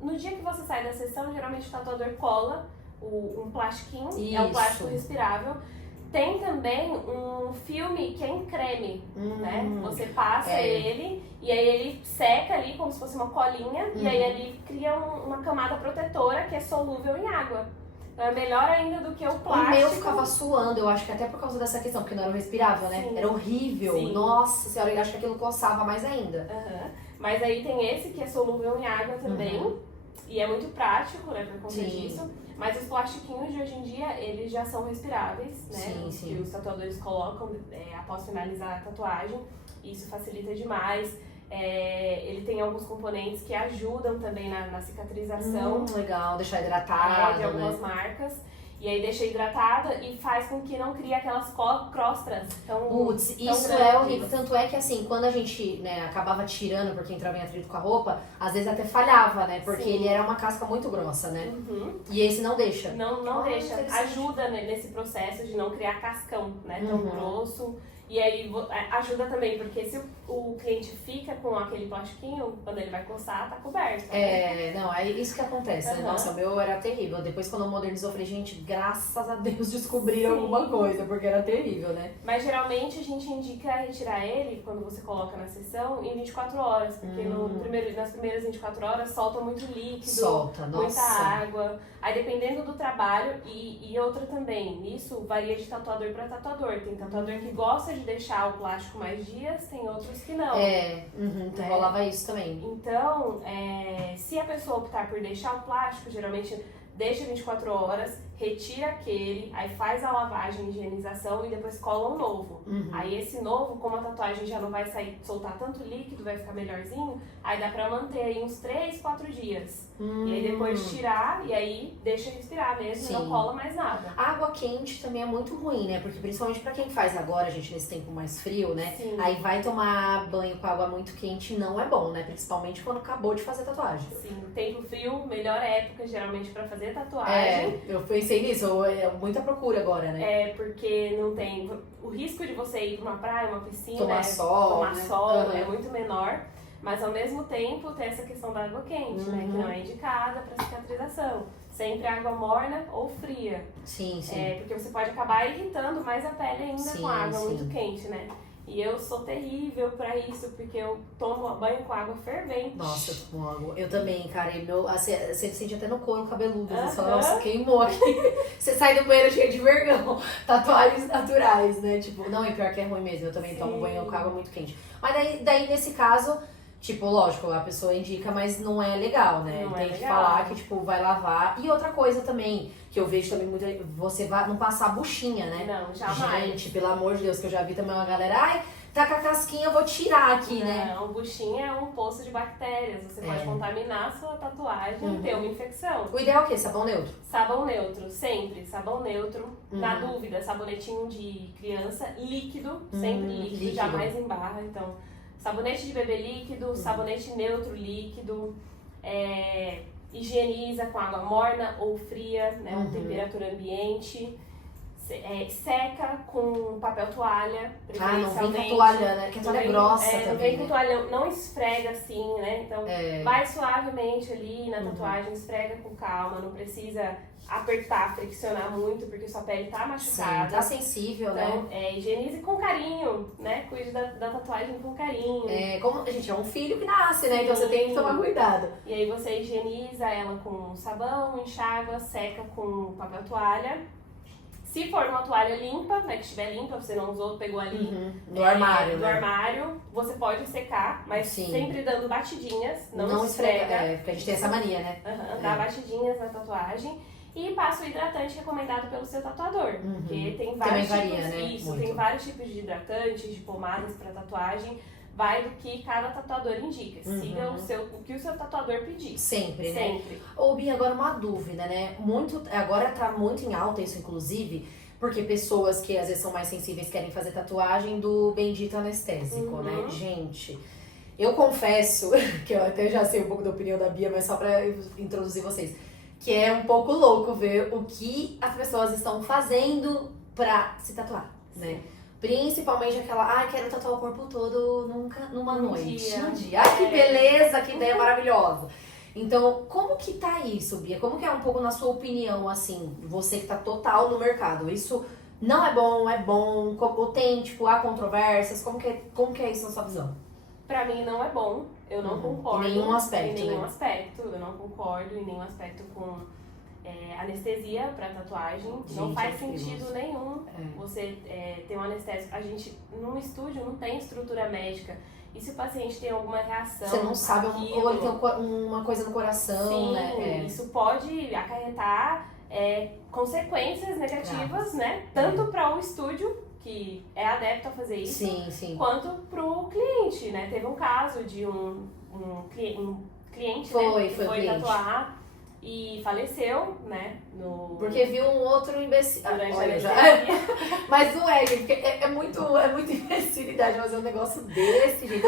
no dia que você sai da sessão, geralmente o tatuador cola um plastiquinho, é um plástico respirável. Tem também um filme que é em creme, né? Você passa ele e aí ele seca ali como se fosse uma colinha e aí ele cria uma camada protetora que é solúvel em água. Então é melhor ainda do que o plástico. O meu ficava suando, eu acho que até por causa dessa questão, porque não era respirável, né? Sim. Era horrível. Sim. Nossa senhora, eu acho que aquilo coçava mais ainda. Mas aí tem esse que é solúvel em água também. E é muito prático, né, por conta disso. Mas os plastiquinhos de hoje em dia, eles já são respiráveis, né? Que os tatuadores colocam após finalizar a tatuagem. Isso facilita demais. Ele tem alguns componentes que ajudam também na cicatrização. Legal, deixar hidratado, de algumas marcas. E aí deixa hidratada e faz com que não crie aquelas crostras tão Putz, isso grandes. é horrível. Tanto é que assim, quando a gente, né, acabava tirando porque entrava em atrito com a roupa, às vezes até falhava, né? Porque ele era uma casca muito grossa, né? E esse não deixa. Não deixa. Ajuda nesse processo de não criar cascão, né? Tão grosso. E aí ajuda também, porque se o cliente fica com aquele plastiquinho, quando ele vai coçar, tá coberto. Né? Não, é isso que acontece, né? Nossa, o meu era terrível. Depois quando eu modernizou, eu falei, gente, graças a Deus descobriram alguma coisa, porque era terrível, né? Mas geralmente a gente indica retirar ele, quando você coloca na sessão, em 24 horas. Porque nas primeiras 24 horas solta muito líquido, muita água. Aí dependendo do trabalho, e outra também, isso varia de tatuador para tatuador. Tem tatuador que gosta de deixar o plástico mais dias, tem outros que não. Então rolava isso também. Então, se a pessoa optar por deixar o plástico, geralmente deixa 24 horas, retira aquele, aí faz a lavagem, higienização e depois cola um novo. Aí esse novo, como a tatuagem já não vai soltar tanto líquido, vai ficar melhorzinho, aí dá pra manter aí uns 3, 4 dias. E aí depois tirar e aí deixa respirar mesmo, não cola mais nada. A água quente também é muito ruim, né? Porque principalmente pra quem faz agora, gente, nesse tempo mais frio, né? Sim. Aí vai tomar banho com água muito quente não é bom, né? Principalmente quando acabou de fazer tatuagem. Sim, tempo frio, melhor época geralmente pra fazer tatuagem. Eu pensei nisso, é muita procura agora, né? Porque não tem o risco de você ir pra uma praia, uma piscina, tomar sol, é muito menor. Mas ao mesmo tempo tem essa questão da água quente, né? Que não é indicada para cicatrização. Sempre água morna ou fria. Sim. Porque você pode acabar irritando mais a pele ainda com água muito quente, né? E eu sou terrível pra isso, porque eu tomo banho com água fervente. Nossa, eu tomo água. Eu também, cara. Você sente até no couro cabeludo. Você fala, nossa, queimou aqui. Você sai do banheiro cheio de vergão. Tatuagens naturais, né? Tipo, não, e pior que é ruim mesmo. Eu também tomo banho com água muito quente. Mas daí nesse caso, tipo, lógico, a pessoa indica, mas não é legal, né? Não tem é que legal. falar que, tipo, vai lavar. E outra coisa também, que eu vejo também muito, você vai não passar a buchinha, né? Não, jamais. Gente, pelo amor de Deus, que eu já vi também uma galera, ai, tá com a casquinha, eu vou tirar aqui, né? Não, buchinha é um poço de bactérias. Você pode contaminar a sua tatuagem e ter uma infecção. O ideal é o quê? Sabão neutro? Sabão neutro, sempre. Sabão neutro. Na dúvida, sabonetinho de criança, líquido. Sempre líquido, jamais em barra. Então, sabonete de bebê líquido, sabonete neutro líquido. Higieniza com água morna ou fria, né? Uma temperatura ambiente. Seca com papel toalha, não vem com toalha, né? Que a toalha é grossa também, não vem com né? toalha, não esfrega assim, né? Então, vai suavemente ali na tatuagem, esfrega com calma, não precisa apertar, friccionar muito, porque sua pele tá machucada. Sim, tá sensível, então, né? Higienize com carinho, né? Cuide da tatuagem com carinho. Como, gente, é um filho que nasce, né? Então você tem que tomar cuidado. E aí você higieniza ela com sabão, enxágua, seca com papel toalha. Se for uma toalha limpa, né, que estiver limpa, você não usou, pegou ali no armário, do armário, você pode secar, mas sempre dando batidinhas, não esfrega. Porque a gente tem essa mania, né? Dá batidinhas na tatuagem. E passa o hidratante recomendado pelo seu tatuador. Porque tem vários tipos, né? Tem vários tipos de hidratantes, de pomadas para tatuagem. Vai do que cada tatuador indica. Siga o que o seu tatuador pedir. Sempre, né? Sempre. Ô, Bia, agora uma dúvida, né? Agora tá muito em alta isso, inclusive, porque pessoas que às vezes são mais sensíveis querem fazer tatuagem do bendito anestésico, né? Gente, eu confesso, que eu até já sei um pouco da opinião da Bia, mas só pra introduzir vocês, que é um pouco louco ver o que as pessoas estão fazendo pra se tatuar, né? Principalmente aquela, quero tatuar o corpo todo numa noite. Num dia. Ai, que beleza, que ideia maravilhosa. Então, como que tá isso, Bia? Como que é um pouco na sua opinião, assim, você que tá total no mercado? Isso não é bom, ou tem, tipo, há controvérsias? Como que é isso na sua visão? Pra mim não é bom, eu não concordo. Em nenhum aspecto, Em nenhum aspecto, eu não concordo em nenhum aspecto com anestesia pra tatuagem. Gente, não faz sentido nenhum você ter um anestésico. A gente, num estúdio, não tem estrutura médica. E se o paciente tem alguma reação... Você não sabe, ou ele tem uma coisa no coração, sim, né? Isso pode acarretar consequências negativas, né? Tanto para o estúdio, que é adepto a fazer isso, sim. quanto pro cliente, né? Teve um caso de um cliente, que foi tatuar e faleceu, né? Porque viu um outro imbecil. Mas não é, gente, porque é muito imbecilidade fazer um negócio desse jeito.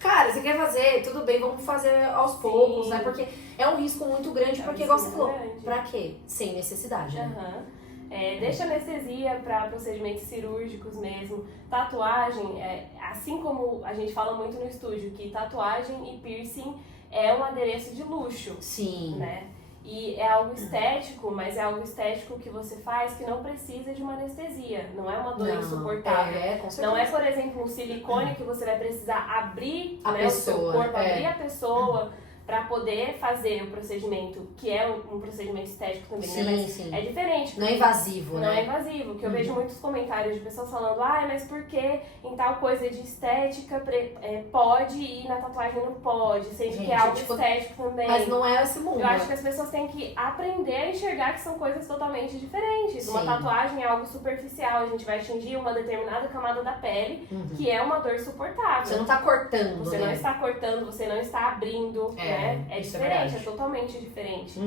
Cara, você quer fazer, tudo bem, vamos fazer aos poucos, né? Porque é um risco muito grande, porque igual você falou, pra quê? Sem necessidade, né? Deixa anestesia para procedimentos cirúrgicos mesmo. Tatuagem, assim como a gente fala muito no estúdio, que tatuagem e piercing é um adereço de luxo. Sim. Né? E é algo estético, mas é algo estético que você faz que não precisa de uma anestesia. Não é uma dor insuportável. Com certeza. Não é, por exemplo, um silicone que você vai precisar abrir o seu corpo, abrir a pessoa para poder fazer o procedimento, que é um procedimento estético também, né? Mas é diferente. Não é invasivo, né? Não é invasivo, que eu vejo muitos comentários de pessoas falando, mas por que em tal coisa de estética pode e na tatuagem não pode, sendo que é algo estético também. Mas não é esse mundo. Eu acho que as pessoas têm que aprender a enxergar que são coisas totalmente diferentes. Uma tatuagem é algo superficial, a gente vai atingir uma determinada camada da pele, que é uma dor suportável. Você não tá cortando, Você não está cortando, você não está abrindo, né? É diferente, é totalmente diferente.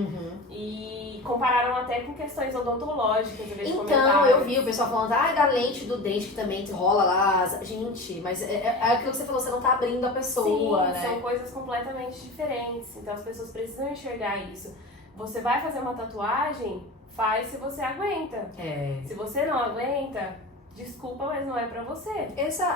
E compararam até com questões odontológicas. Então, eu vi o pessoal falando, da lente do dente que também rola lá. Gente, mas é aquilo que você falou, você não tá abrindo a pessoa, sim, né? São coisas completamente diferentes. Então as pessoas precisam enxergar isso. Você vai fazer uma tatuagem, faz se você aguenta. Se você não aguenta, desculpa, mas não é pra você.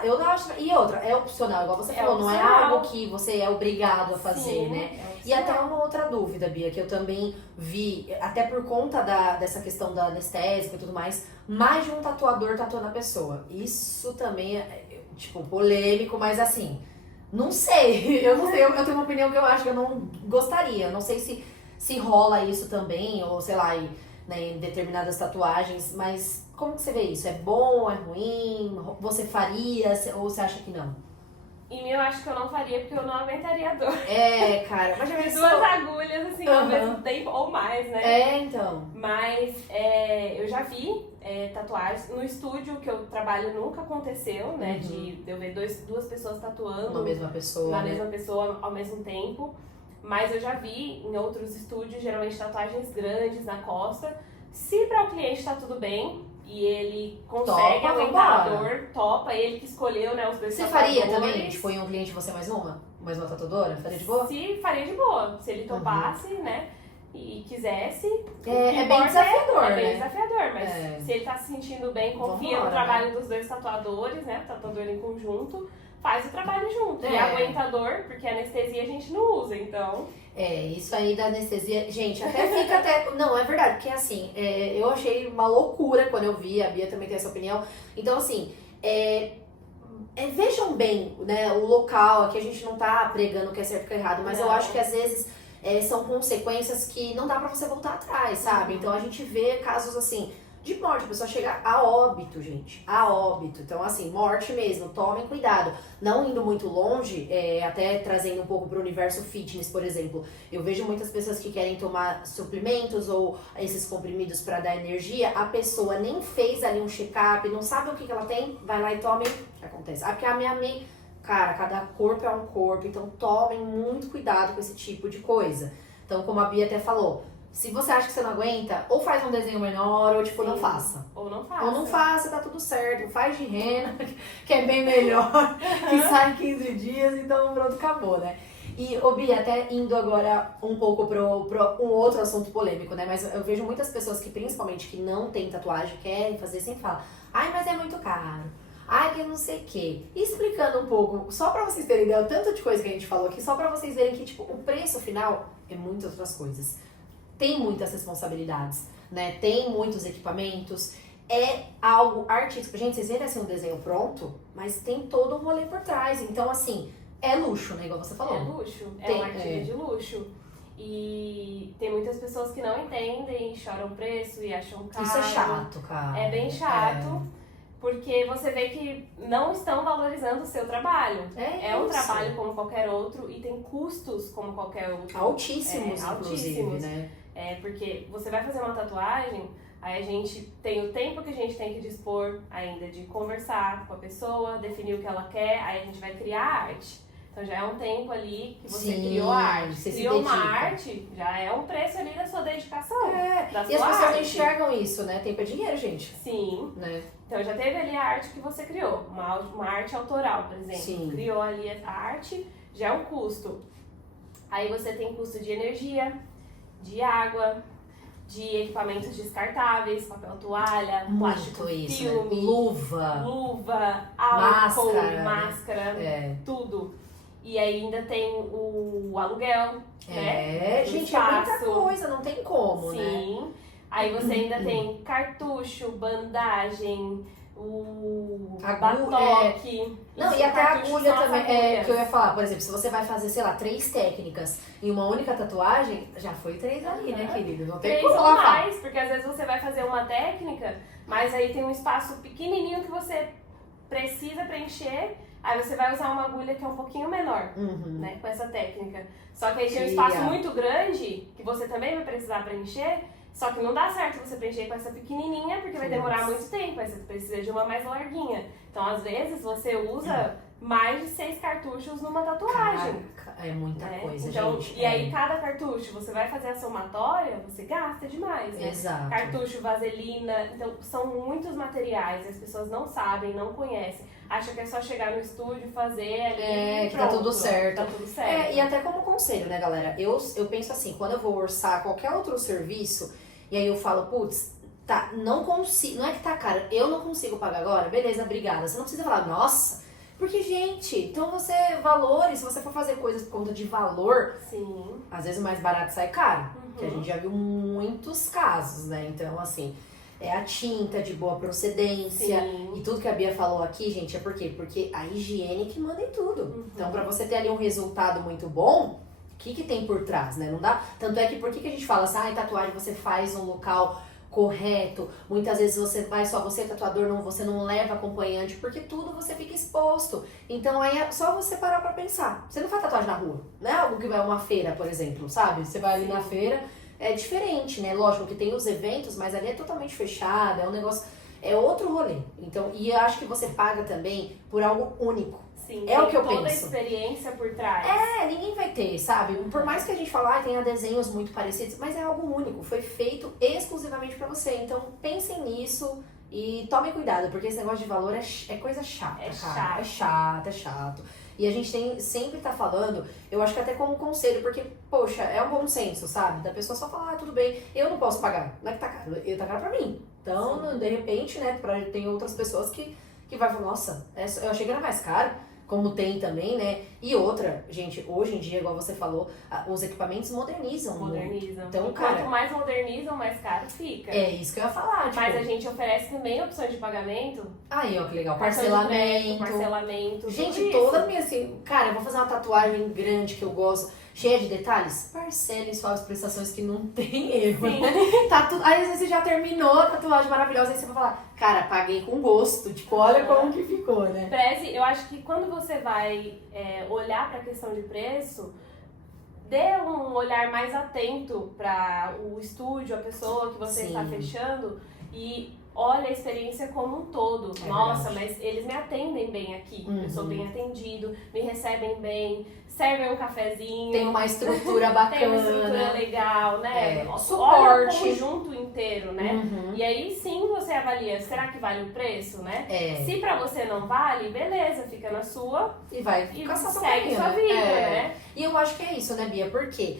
Eu não acho. E outra, é opcional, igual você falou, não é algo que você é obrigado a fazer, né? E até uma outra dúvida, Bia, que eu também vi, até por conta dessa questão da anestésica e tudo mais de um tatuador tatuando a pessoa. Isso também é, tipo, polêmico, mas assim, não sei. Eu não sei, eu tenho uma opinião que eu acho que eu não gostaria. Eu não sei se rola isso também, ou sei lá, em determinadas tatuagens, mas como que você vê isso? É bom, é ruim? Você faria ou você acha que não? Em mim eu acho que eu não faria porque eu não aguentaria a dor. Cara, mas já De pensou? 2 agulhas, assim, ao mesmo tempo, ou mais, né? Então. Mas eu já vi tatuagens. No estúdio que eu trabalho nunca aconteceu, né? De eu ver duas pessoas tatuando. Na mesma pessoa, Na mesma pessoa ao mesmo tempo. Mas eu já vi em outros estúdios, geralmente tatuagens grandes na costa. Se para o cliente tá tudo bem e ele consegue aguentar a dor, topa, ele que escolheu, né, os dois tatuadores. Você faria também? Tipo, em um cliente você mais uma? Mais uma tatuadora? Faria de boa? Se faria de boa. Se ele topasse, né, e quisesse. É bem desafiador, É bem né? desafiador, mas se ele tá se sentindo bem, confia no trabalho dos dois tatuadores, né, tatuador em conjunto, faz o trabalho junto. E aguenta a dor, porque anestesia a gente não usa, então... Isso aí da anestesia, gente, não, é verdade, porque assim, eu achei uma loucura quando eu vi, a Bia também tem essa opinião, então assim, vejam bem, né, o local, aqui a gente não tá pregando o que é certo e o que é errado, mas eu acho que às vezes são consequências que não dá pra você voltar atrás, sabe? Então a gente vê casos assim, de morte, a pessoa chega a óbito, gente, a óbito. Então, assim, morte mesmo, tomem cuidado. Não indo muito longe, até trazendo um pouco pro universo fitness, por exemplo. Eu vejo muitas pessoas que querem tomar suplementos ou esses comprimidos pra dar energia, a pessoa nem fez ali um check-up, não sabe o que ela tem, vai lá e toma e o que acontece? Porque a minha amiga, cara, cada corpo é um corpo, então tomem muito cuidado com esse tipo de coisa. Então, como a Bia até falou, se você acha que você não aguenta, ou faz um desenho menor, ou tipo, não faça. Ou não faça. Ou não faça, tá tudo certo. Faz de rena, que é bem melhor, que sai em 15 dias, então pronto, acabou, né? E, Bia, até indo agora um pouco pro um outro assunto polêmico, né? Mas eu vejo muitas pessoas que, principalmente, que não têm tatuagem, querem fazer, sempre falam, ai, mas é muito caro. Ai, que não sei o quê. E explicando um pouco, só pra vocês terem ideia, o tanto de coisa que a gente falou aqui, só pra vocês verem que, tipo, o preço final é muitas outras coisas. Tem muitas responsabilidades, né? Tem muitos equipamentos, é algo artístico. Gente, vocês veem assim um desenho pronto, mas tem todo um rolê por trás. Então, assim, é luxo, né? Igual você falou. É luxo, um artigo de luxo. E tem muitas pessoas que não entendem, choram o preço e acham caro. Isso é chato, cara. É bem chato. Porque você vê que não estão valorizando o seu trabalho. É um trabalho como qualquer outro e tem custos como qualquer outro. Altíssimos, inclusive, né? Porque você vai fazer uma tatuagem, aí a gente tem o tempo que a gente tem que dispor ainda de conversar com a pessoa, definir o que ela quer, aí a gente vai criar a arte. Então já é um tempo ali que você criou a arte. Você criou uma arte, já é um preço ali da sua dedicação. Da sua e as pessoas não arte. enxergam isso, né? Tempo é dinheiro, gente. Sim. Né? Então já teve ali a arte que você criou, uma arte autoral, por exemplo. Sim. Criou ali a arte, já é um custo. Aí você tem custo de energia, de água, de equipamentos descartáveis, papel toalha, plástico filme, luva, álcool, máscara, tudo. E ainda tem o aluguel, né? Gente, é muita coisa, não tem como, né? Sim. Aí você ainda tem cartucho, bandagem, o batoque. Não, e até a agulha também, que eu ia falar, por exemplo, se você vai fazer, sei lá, 3 técnicas em uma única tatuagem, já foi 3 ali, né, querido? Não tem 3 como ou mais, porque às vezes você vai fazer uma técnica, mas aí tem um espaço pequenininho que você precisa preencher, aí você vai usar uma agulha que é um pouquinho menor, né, com essa técnica. Só que aí tem um espaço muito grande, que você também vai precisar preencher, só que não dá certo você preencher com essa pequenininha, porque vai demorar muito tempo, aí você precisa de uma mais larguinha. Então, às vezes, você usa mais de 6 cartuchos numa tatuagem. Caraca, é muita coisa, então, gente. E aí, cada cartucho, você vai fazer a somatória, você gasta demais, né? Exato. Cartucho, vaselina, então, são muitos materiais, as pessoas não sabem, não conhecem. Acha que é só chegar no estúdio, fazer ali que tá tudo certo. Tá tudo certo. E até como conselho, né, galera? Eu penso assim, quando eu vou orçar qualquer outro serviço, e aí eu falo, putz, tá, não consigo, não é que tá caro, eu não consigo pagar agora, beleza, obrigada. Você não precisa falar, nossa, porque, gente, então valores, se você for fazer coisas por conta de valor, sim, às vezes o mais barato sai caro, que a gente já viu muitos casos, né? Então, assim, é a tinta de boa procedência. Sim. E tudo que a Bia falou aqui, gente, é por quê? Porque a higiene que manda em tudo. Então, pra você ter ali um resultado muito bom, o que tem por trás, né? Não dá. Tanto é que por que a gente fala assim, tatuagem você faz um local correto. Muitas vezes você vai só você tatuador, você não leva acompanhante, porque tudo você fica exposto. Então aí é só você parar pra pensar. Você não faz tatuagem na rua, não é algo que vai a uma feira, por exemplo, sabe? Você vai ali na feira, é diferente, né? Lógico que tem os eventos, mas ali é totalmente fechado, é um negócio, é outro rolê. Então, e eu acho que você paga também por algo único. Sim, é o que eu toda penso. Toda a experiência por trás. Ninguém vai ter, sabe? Por mais que a gente fale, tenha desenhos muito parecidos, mas é algo único, foi feito exclusivamente pra você. Então pensem nisso e tomem cuidado, porque esse negócio de valor é coisa chata, cara. É chato. E a gente sempre tá falando, eu acho que até como conselho, porque, poxa, é um bom senso, sabe? Da pessoa só falar, tudo bem, eu não posso pagar, não é que tá caro, tá caro pra mim. Então, de repente, né, tem outras pessoas que vai falar, nossa, eu achei que era mais caro. Como tem também, né? E outra, gente, hoje em dia, igual você falou, os equipamentos modernizam. Modernizam. Então, quanto mais modernizam, mais caro fica. É isso que eu ia falar. Tipo... Mas a gente oferece também opções de pagamento. Aí, ó, que legal. Parcelamento. Gente, toda a minha, assim, cara, eu vou fazer uma tatuagem grande que eu gosto, cheia de detalhes. Parcele suas prestações que não tem erro, né? Tá tudo... Aí, às vezes, você já terminou a tatuagem maravilhosa, aí você vai falar, cara, paguei com gosto. Tipo, olha como que ficou, né? Preze, eu acho que quando você vai olhar pra questão de preço, dê um olhar mais atento para o estúdio, a pessoa que você está fechando e olha a experiência como um todo. Nossa, mas eles me atendem bem aqui, eu sou bem atendido, me recebem bem, servem um cafezinho. Tem uma estrutura bacana. Tem uma estrutura legal, né? Suporte. Olha o conjunto inteiro, né? E aí sim você avalia, será que vale o preço, né? Se pra você não vale, beleza, fica na sua e vai e segue sua vida, né? E eu acho que é isso, né, Bia? Porque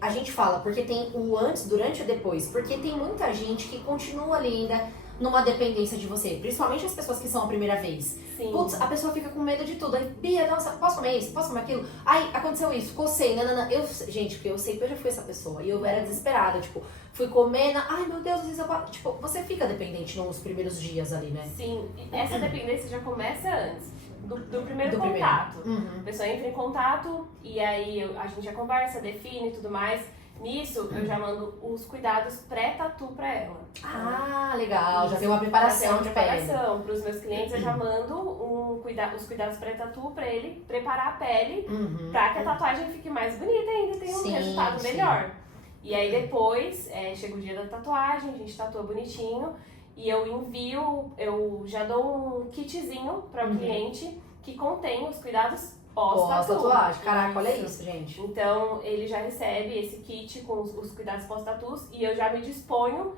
a gente fala, porque tem o antes, durante e depois. Porque tem muita gente que continua ali ainda numa dependência de você. Principalmente as pessoas que são a primeira vez. Sim. Putz, a pessoa fica com medo de tudo. Aí, Bia, nossa, posso comer isso? Posso comer aquilo? Ai, aconteceu isso, cocei, nanana. Gente, porque eu sei que eu já fui essa pessoa. E eu era desesperada, tipo, fui comer, ai meu Deus, às vezes eu... Tipo, você fica dependente nos primeiros dias ali, né? Sim, essa dependência já começa antes. Do primeiro contato. A pessoa entra em contato e aí a gente já conversa, define e tudo mais. Nisso, eu já mando os cuidados pré-tatu pra ela. Ah, legal. Já tem uma preparação de pele. Para os meus clientes, eu já mando os cuidados pré-tatu pra ele preparar a pele pra que a tatuagem fique mais bonita e ainda tenha um resultado melhor. E aí depois, chega o dia da tatuagem, a gente tatua bonitinho. E eu eu já dou um kitzinho para o cliente que contém os cuidados pós-tatuagem. Caraca, olha isso, gente. Então, ele já recebe esse kit com os cuidados pós-tatus e eu já me disponho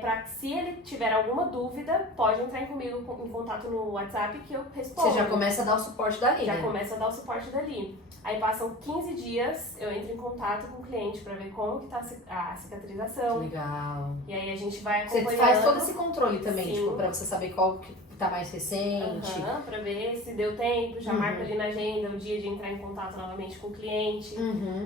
para que, se ele tiver alguma dúvida, pode entrar comigo em contato no WhatsApp que eu respondo. Você já começa a dar o suporte dali, Já começa a dar o suporte dali. Aí passam 15 dias, eu entro em contato com o cliente para ver como que tá a cicatrização. Legal. E aí a gente vai acompanhando. Você faz todo esse controle também, tipo, pra você saber qual que tá mais recente. Pra ver se deu tempo, já marco ali na agenda o dia de entrar em contato novamente com o cliente.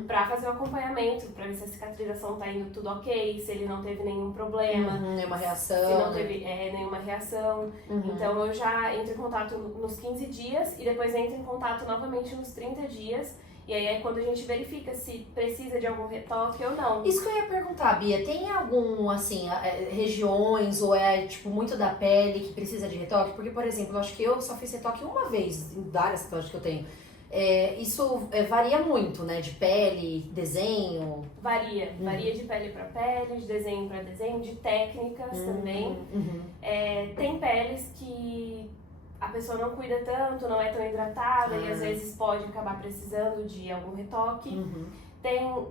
Pra fazer o acompanhamento, pra ver se a cicatrização tá indo tudo ok, se ele não teve nenhum problema. Nenhuma reação. Se não teve nenhuma reação. Então eu já entro em contato nos 15 dias e depois entro em contato novamente nos 30 dias. E aí é quando a gente verifica se precisa de algum retoque ou não. Isso que eu ia perguntar, Bia, tem algum, assim, regiões ou tipo muito da pele que precisa de retoque? Porque, por exemplo, eu acho que eu só fiz retoque uma vez em várias tatuagens que eu tenho. Isso varia muito, né? De pele, desenho? Varia de pele para pele, de desenho para desenho, de técnicas também. Tem peles que a pessoa não cuida tanto, não é tão hidratada e às vezes pode acabar precisando de algum retoque. Tem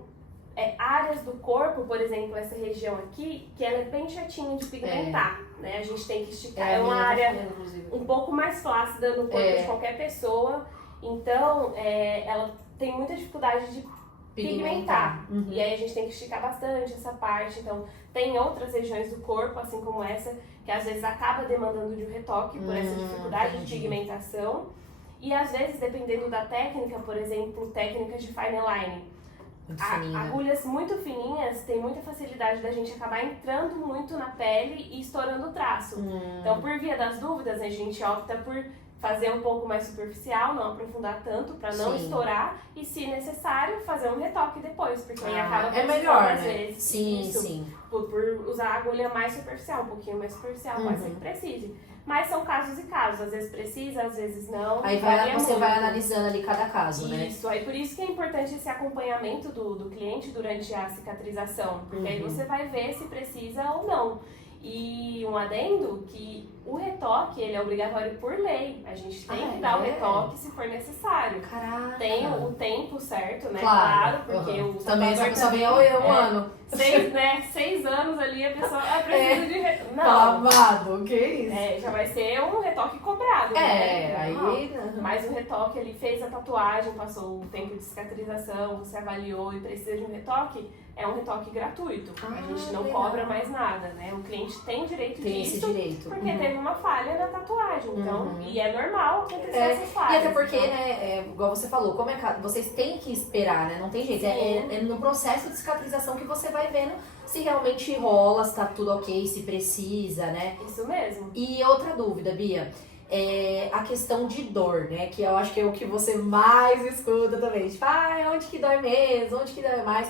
áreas do corpo, por exemplo, essa região aqui, que ela é bem chatinha de pigmentar, né? A gente tem que esticar. É uma área um pouco mais flácida no corpo de qualquer pessoa, então ela tem muita dificuldade de pigmentar. E aí a gente tem que esticar bastante essa parte. Então, tem outras regiões do corpo, assim como essa, que às vezes acaba demandando de um retoque por essa dificuldade de pigmentação. E às vezes, dependendo da técnica, por exemplo, técnicas de fine line, agulhas muito fininhas tem muita facilidade da gente acabar entrando muito na pele e estourando o traço. Então, por via das dúvidas, a gente opta por fazer um pouco mais superficial, não aprofundar tanto pra não estourar e, se necessário, fazer um retoque depois, porque aí acaba é melhor, às né? vezes. Sim, isso, sim. Por usar a agulha mais superficial, um pouquinho mais superficial, pode ser que precise. Mas são casos e casos, às vezes precisa, às vezes não. Aí você vai analisando ali cada caso, né? Isso, aí por isso que é importante esse acompanhamento do cliente durante a cicatrização, porque aí você vai ver se precisa ou não. E um adendo que o retoque, ele é obrigatório por lei. A gente tem que dar o retoque se for necessário. Caraca. Tem o tempo certo, né? Claro, porque o também essa pessoa vem um ano. 6 anos ali, a pessoa precisa de retoque. Não. Amado, que isso? Já vai ser um retoque cobrado, né? Aí... Mas o retoque, ele fez a tatuagem, passou o tempo de cicatrização, você avaliou e precisa de um retoque, é um retoque gratuito. A gente não cobra mais nada, né? O cliente tem direito disso, esse direito. Porque teve uma falha na tatuagem. Então, e é normal acontecer essas falhas. E até porque, né, igual você falou, como vocês têm que esperar, né? Não tem jeito. É no processo de cicatrização que você vai vendo se realmente rola, se tá tudo ok, se precisa, né? Isso mesmo. E outra dúvida, Bia. A questão de dor, né? Que eu acho que é o que você mais escuta também. Tipo, onde que dói menos, onde que dói mais.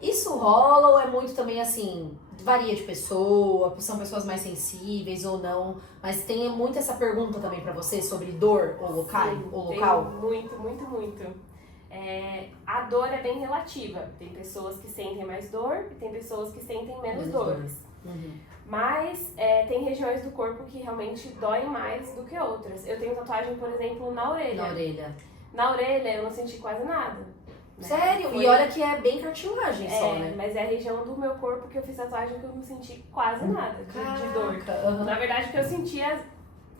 Isso rola ou é muito também assim, varia de pessoa, são pessoas mais sensíveis ou não, mas tem muito essa pergunta também pra você sobre dor ou local? Tem muito. A dor é bem relativa, tem pessoas que sentem mais dor e tem pessoas que sentem menos dores. Mas tem regiões do corpo que realmente doem mais do que outras. Eu tenho tatuagem, por exemplo, na orelha. Na orelha eu não senti quase nada. Né? Sério? E olha que é bem cartilagem só, né? Mas é a região do meu corpo que eu fiz tatuagem que eu não senti quase nada de dor. Na verdade, o que eu sentia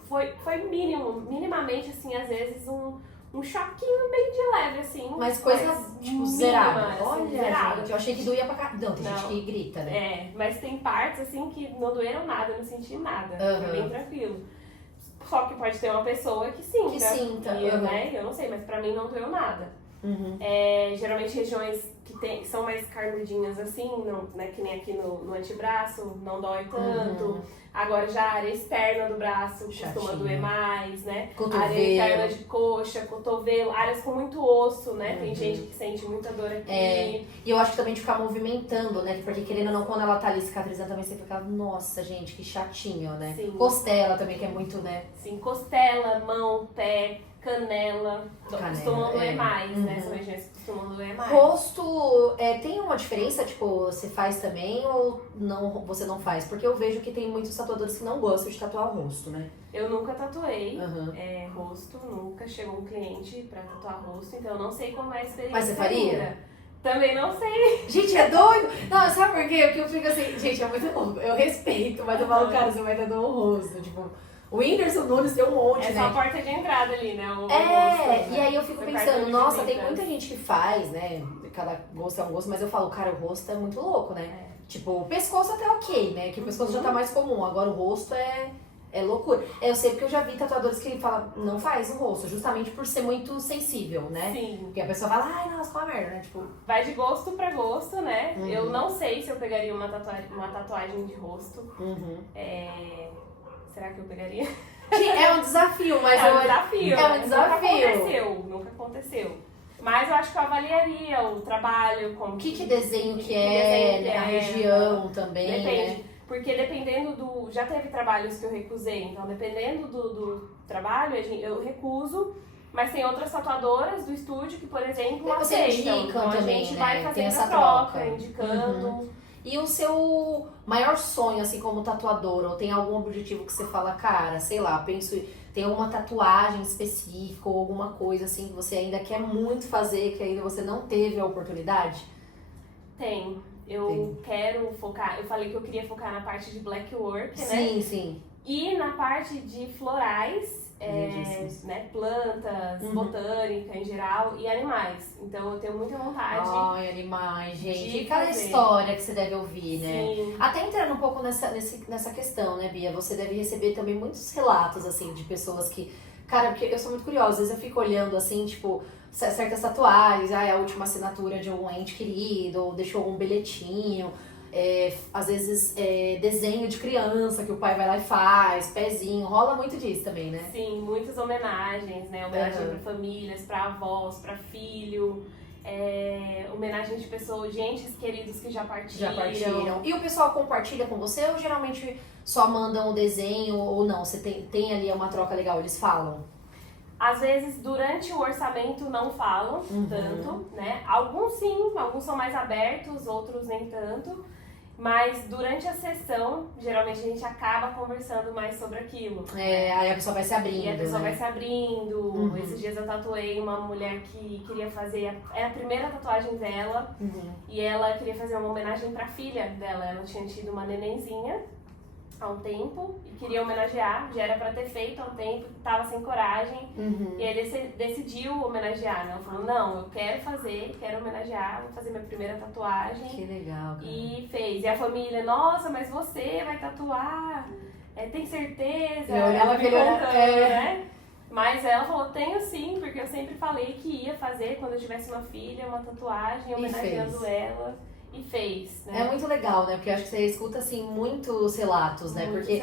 foi minimamente, assim, às vezes um choquinho bem de leve, assim. Mas coisa, tipo, zerada. Assim, olha, zerada. gente, eu achei que doía pra caramba. Não, tem gente que grita, né? Mas tem partes, assim, que não doeram nada, eu não senti nada. Foi bem tranquilo. Só que pode ter uma pessoa que sinta. Né? Eu não sei, mas pra mim não doeu nada. Geralmente regiões que são mais carnudinhas assim, não, né, que nem aqui no antebraço, não dói tanto. Agora já a área externa do braço costuma doer mais, né? Cotovelo. A área interna de coxa, cotovelo, áreas com muito osso, né? Tem gente que sente muita dor aqui. E eu acho que também de ficar movimentando, né? Porque querendo ou não, quando ela tá ali cicatrizando também você fica, nossa, gente, que chatinho, né? Sim. Costela também, que é muito, né? Sim, costela, mão, pé, canela costumam doer mais, né? São regiões que costumam doer mais. Rosto, tem uma diferença, tipo, você faz também ou não, você não faz? Porque eu vejo que tem muitos tatuadores que não gostam de tatuar o rosto, né? Eu nunca tatuei rosto, nunca chegou um cliente pra tatuar rosto, então eu não sei como é a experiência. Mas você faria? Ainda. Também não sei. Gente, é doido? Não, sabe por quê? Porque eu fico assim, gente, é muito louco. Eu respeito, mas eu falo, cara, você vai tatuar o rosto, tipo... O Whindersson Nunes tem um monte, né? É só a porta de entrada ali, né? E aí eu fico pensando, nossa, tem muita gente que faz, né? Cada gosto é um gosto, mas eu falo, cara, o rosto é muito louco, né? Tipo, o pescoço até ok, né? Que o pescoço já tá mais comum, agora o rosto é loucura. Eu sei porque eu já vi tatuadores que falam, não faz o rosto, justamente por ser muito sensível, né? Sim. Porque a pessoa fala, ai, nossa, qual a merda, né? Tipo... Vai de gosto pra gosto, né? Eu não sei se eu pegaria uma tatuagem de rosto. Será que eu pegaria? É um desafio, mas é um desafio. É um desafio. Nunca aconteceu. Mas eu acho que eu avaliaria o trabalho, como que desenho que é, a região também. Depende. Né? Porque dependendo do... Já teve trabalhos que eu recusei, então dependendo do trabalho, eu recuso. Mas tem outras tatuadoras do estúdio que, por exemplo, aceitam. Então a gente vai fazendo essa troca, indicando... E o seu maior sonho, assim, como tatuador? Ou tem algum objetivo que você fala, cara, sei lá, tem alguma tatuagem específica ou alguma coisa, assim, que você ainda quer muito fazer, que ainda você não teve a oportunidade? Tem. Eu quero focar, eu falei que eu queria focar na parte de black work, né? Sim. E na parte de florais, né, plantas, botânica em geral e animais. Então eu tenho muita vontade. Ai, animais, gente. E cada história que você deve ouvir, né? Sim. Até entrando um pouco nessa questão, né, Bia? Você deve receber também muitos relatos, assim, de pessoas que... Cara, porque eu sou muito curiosa, às vezes eu fico olhando, assim, tipo, certas tatuagens, a última assinatura de algum ente querido, ou deixou algum bilhetinho. às vezes desenho de criança que o pai vai lá e faz, pezinho, rola muito disso também, né? Sim, muitas homenagens, né? Homenagem pra famílias, pra avós, pra filho, homenagem de pessoas, de entes queridos que já partiram. E o pessoal compartilha com você ou geralmente só mandam o desenho ou não? Você tem ali uma troca legal, eles falam? Às vezes, durante o orçamento, não falam tanto, né? Alguns sim, alguns são mais abertos, outros nem tanto. Mas durante a sessão, geralmente a gente acaba conversando mais sobre aquilo. Aí a pessoa vai se abrindo. E a pessoa né? vai se abrindo. Esses dias eu tatuei uma mulher que queria fazer... É a primeira tatuagem dela. E ela queria fazer uma homenagem pra filha dela. Ela tinha tido uma nenenzinha há um tempo e queria homenagear. Já era pra ter feito há um tempo, tava sem coragem. E aí decidiu homenagear, né? Ela falou, não, eu quero homenagear, vou fazer minha primeira tatuagem. Que legal, cara. E fez. E a família, nossa, mas você vai tatuar? Tem certeza? Eu olhava aquele né? Mas ela falou, tenho sim, porque eu sempre falei que ia fazer quando eu tivesse uma filha, uma tatuagem, homenageando ela. E fez, né? É muito legal, né? Porque eu acho que você escuta, assim, muitos relatos, né? Porque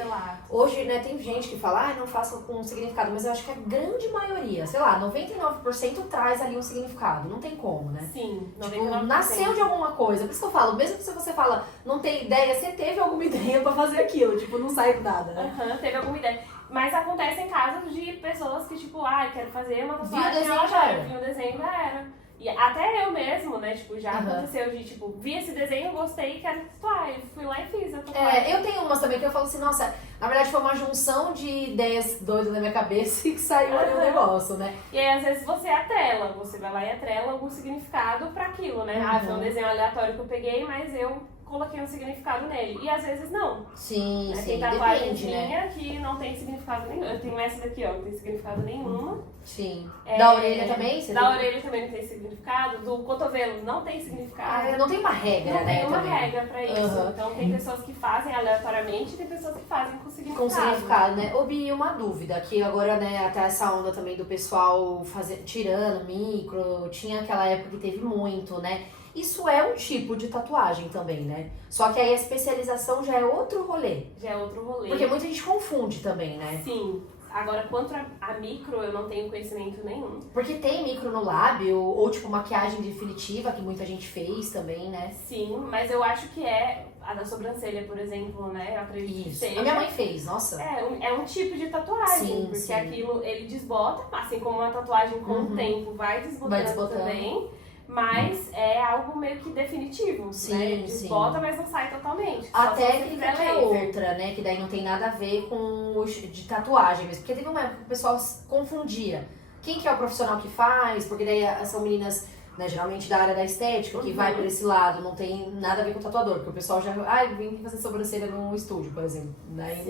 hoje, né, tem gente que fala, não faço com significado, mas eu acho que a grande maioria, sei lá, 99% traz ali um significado, não tem como, né? Sim, 99%. Tipo, nasceu de alguma coisa, por isso que eu falo, mesmo se você fala, não tem ideia, você teve alguma ideia pra fazer aquilo, tipo, não sai do nada, né? Teve alguma ideia. Mas acontece em casos de pessoas que, tipo, quero fazer uma tatuagem, viu o desenho, já era. Viu o desenho, já era. E até eu mesmo, né, tipo, já aconteceu de, tipo, vi esse desenho, gostei, quero tatuar. Eu fui lá e fiz a tatuagem. Eu tenho umas também que eu falo assim, nossa, na verdade foi uma junção de ideias doidas na minha cabeça e que saiu ali o negócio, né? E aí, às vezes, você atrela, você vai lá e atrela algum significado pra aquilo, né? Foi um desenho aleatório que eu peguei, mas eu coloquei um significado nele. E às vezes não. Sim, né? sim, tem tatuagem depende, né? que não tem significado nenhum. Eu tenho essa daqui, ó, não tem significado nenhum. Sim. Da orelha também? Orelha também não tem significado. Do cotovelo não tem significado. Não tem uma regra, não né? Não tem uma também. regra pra isso. Então tem pessoas que fazem aleatoriamente e tem pessoas que fazem com significado. Com significado, né? Ô, Bi, uma dúvida, que agora, né, até essa onda também do pessoal tirando micro, tinha aquela época que teve muito, né? Isso é um tipo de tatuagem também, né? Só que aí a especialização já é outro rolê. Já é outro rolê. Porque muita gente confunde também, né? Sim. Agora, quanto a micro, eu não tenho conhecimento nenhum. Porque tem micro no lábio, ou tipo maquiagem definitiva, que muita gente fez também, né? Sim, mas eu acho que a da sobrancelha, por exemplo, né? Eu acredito que seja. A minha mãe fez, nossa. É um tipo de tatuagem, porque aquilo ele desbota, assim como uma tatuagem com o tempo vai desbotando também. Mas é algo meio que definitivo, né? Ele desbota, mas não sai totalmente. A técnica que é outra, né? Que daí não tem nada a ver com de tatuagem mesmo. Porque teve uma época que o pessoal confundia. Quem que é o profissional que faz? Porque daí são meninas, né, geralmente da área da estética, que vai por esse lado, não tem nada a ver com o tatuador. Porque o pessoal já, vim fazer sobrancelha num estúdio, por exemplo. Daí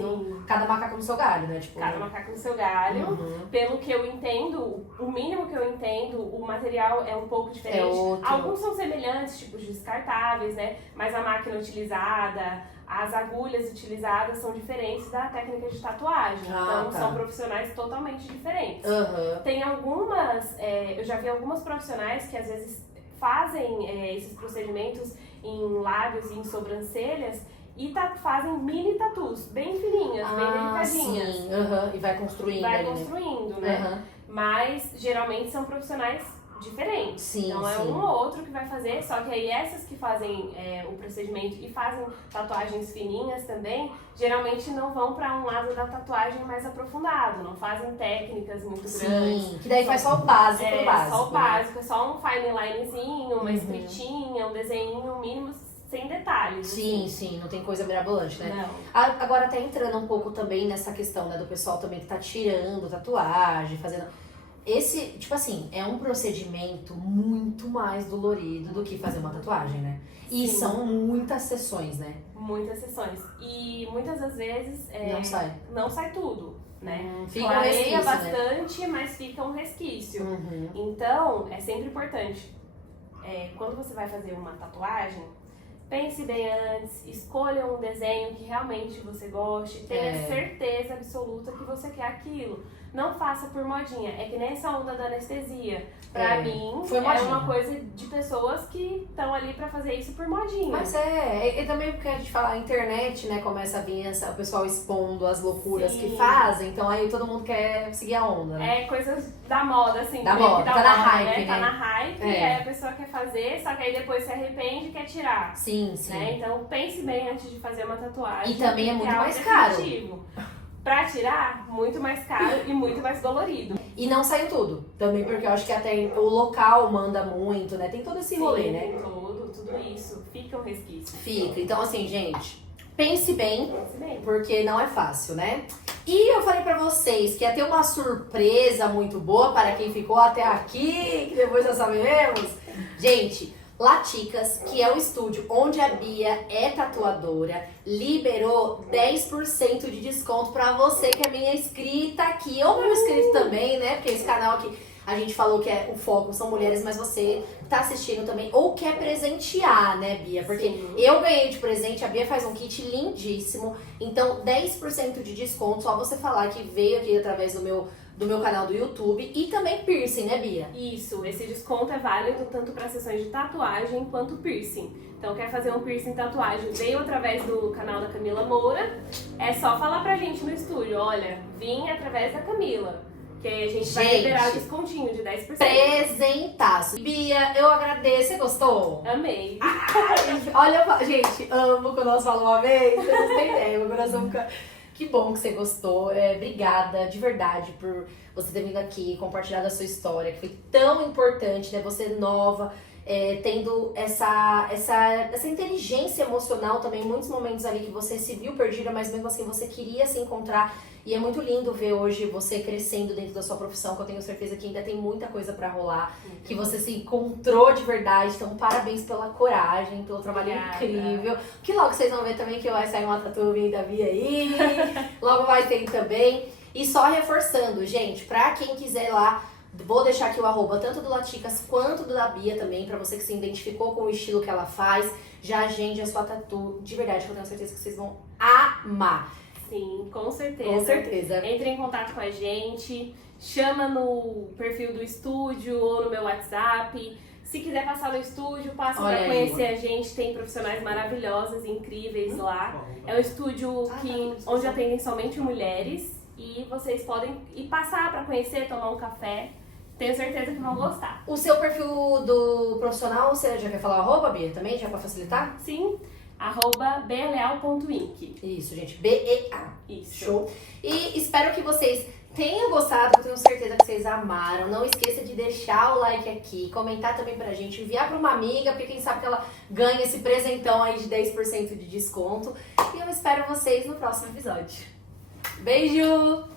cada macaco no seu galho, né? Tipo, cada macaco no seu galho. Pelo que eu entendo, o mínimo que eu entendo, o material é um pouco diferente. Alguns são semelhantes, tipo descartáveis, né? Mas a máquina utilizada, as agulhas utilizadas são diferentes da técnica de tatuagem. Então são profissionais totalmente diferentes. Tem algumas, eu já vi algumas profissionais que às vezes fazem esses procedimentos em lábios e em sobrancelhas e fazem mini tatus, bem fininhas, bem delicadinhas. Sim. E vai construindo. Né? Mas geralmente são profissionais diferentes. Sim, então é um ou outro que vai fazer, só que aí essas que fazem o procedimento e fazem tatuagens fininhas também, geralmente não vão para um lado da tatuagem mais aprofundado, não fazem técnicas muito grandes. Que daí faz só o básico, só o básico, é só um fine linezinho, uma escritinha, um desenho mínimo, sem detalhes. Sim, não tem coisa mirabolante, né? Não. Agora até entrando um pouco também nessa questão, né, do pessoal também que tá tirando tatuagem, fazendo... Esse, tipo assim, é um procedimento muito mais dolorido do que fazer uma tatuagem, né? E são muitas sessões, né? Muitas sessões. E muitas das vezes... Não sai tudo, né? Fica clareia bastante, né? Mas fica um resquício. Então, é sempre importante. Quando você vai fazer uma tatuagem, pense bem antes, escolha um desenho que realmente você goste, tenha certeza absoluta que você quer aquilo. Não faça por modinha. É que nem essa onda da anestesia. Pra mim, é uma coisa de pessoas que estão ali pra fazer isso por modinha. Mas e também porque a gente fala, a internet, né, começa a vir o pessoal expondo as loucuras que fazem, então aí todo mundo quer seguir a onda, né? É coisas da moda, assim. Da moda, tá na hype, né? Tá na hype, aí a pessoa quer fazer, só que aí depois se arrepende e quer tirar. Sim. Né? Então pense bem antes de fazer uma tatuagem. E também é muito mais caro. Pra tirar, muito mais caro e muito mais dolorido. E não saiu tudo. Também porque eu acho que até o local manda muito, né? Tem todo esse rolê, né? Tem tudo isso. Fica um resquício. Fica. Então, assim, gente, pense bem, porque não é fácil, né? E eu falei pra vocês que ia ter uma surpresa muito boa para quem ficou até aqui, que depois nós saberemos. Gente, Laticas, que é o estúdio onde a Bia é tatuadora, liberou 10% de desconto pra você que é minha inscrita aqui, ou meu inscrito também, né? Porque esse canal aqui, a gente falou que o foco são mulheres, mas você tá assistindo também, ou quer presentear, né, Bia? Porque eu ganhei de presente, a Bia faz um kit lindíssimo, então 10% de desconto, só você falar que veio aqui através do meu canal do YouTube, e também piercing, né, Bia? Isso, esse desconto é válido tanto para sessões de tatuagem quanto piercing. Então, quer fazer um piercing tatuagem, veio através do canal da Camila Moura, é só falar pra gente no estúdio, olha, vim através da Camila, que a gente vai liberar o descontinho de 10%. Presentaço. Bia, eu agradeço, você gostou? Amei. Olha, gente, amo quando nós falamos uma vez, vocês não têm ideia, meu coração fica... Que bom que você gostou, obrigada de verdade por você ter vindo aqui, compartilhado a sua história, que foi tão importante, né? Você nova, tendo essa inteligência emocional também, muitos momentos ali que você se viu perdida, mas mesmo assim você queria se encontrar. E é muito lindo ver hoje você crescendo dentro da sua profissão, que eu tenho certeza que ainda tem muita coisa pra rolar, que você se encontrou de verdade. Então, parabéns pela coragem, pelo trabalho incrível. Que logo vocês vão ver também que vai sair uma tatuagem da Bia aí, logo vai ter também. E só reforçando, gente, pra quem quiser lá, vou deixar aqui o arroba tanto do Laticas quanto do da Bia também, pra você que se identificou com o estilo que ela faz, já agende a sua tatu, de verdade, que eu tenho certeza que vocês vão amar. Sim, com certeza. Com certeza. Entre em contato com a gente, chama no perfil do estúdio ou no meu WhatsApp. Se quiser passar no estúdio, passa para conhecer a gente. Tem profissionais maravilhosas, incríveis lá. É um estúdio onde atendem somente mulheres. E vocês podem ir passar para conhecer, tomar um café. Tenho certeza que vão gostar. O seu perfil do profissional, você já quer falar arroba, Bia, também? Já para facilitar? Sim. @beleal.inc. Isso, gente. BEA. Isso. Show. E espero que vocês tenham gostado. Eu tenho certeza que vocês amaram. Não esqueça de deixar o like aqui, comentar também pra gente, enviar pra uma amiga, porque quem sabe que ela ganha esse presentão aí de 10% de desconto. E eu espero vocês no próximo episódio. Beijo!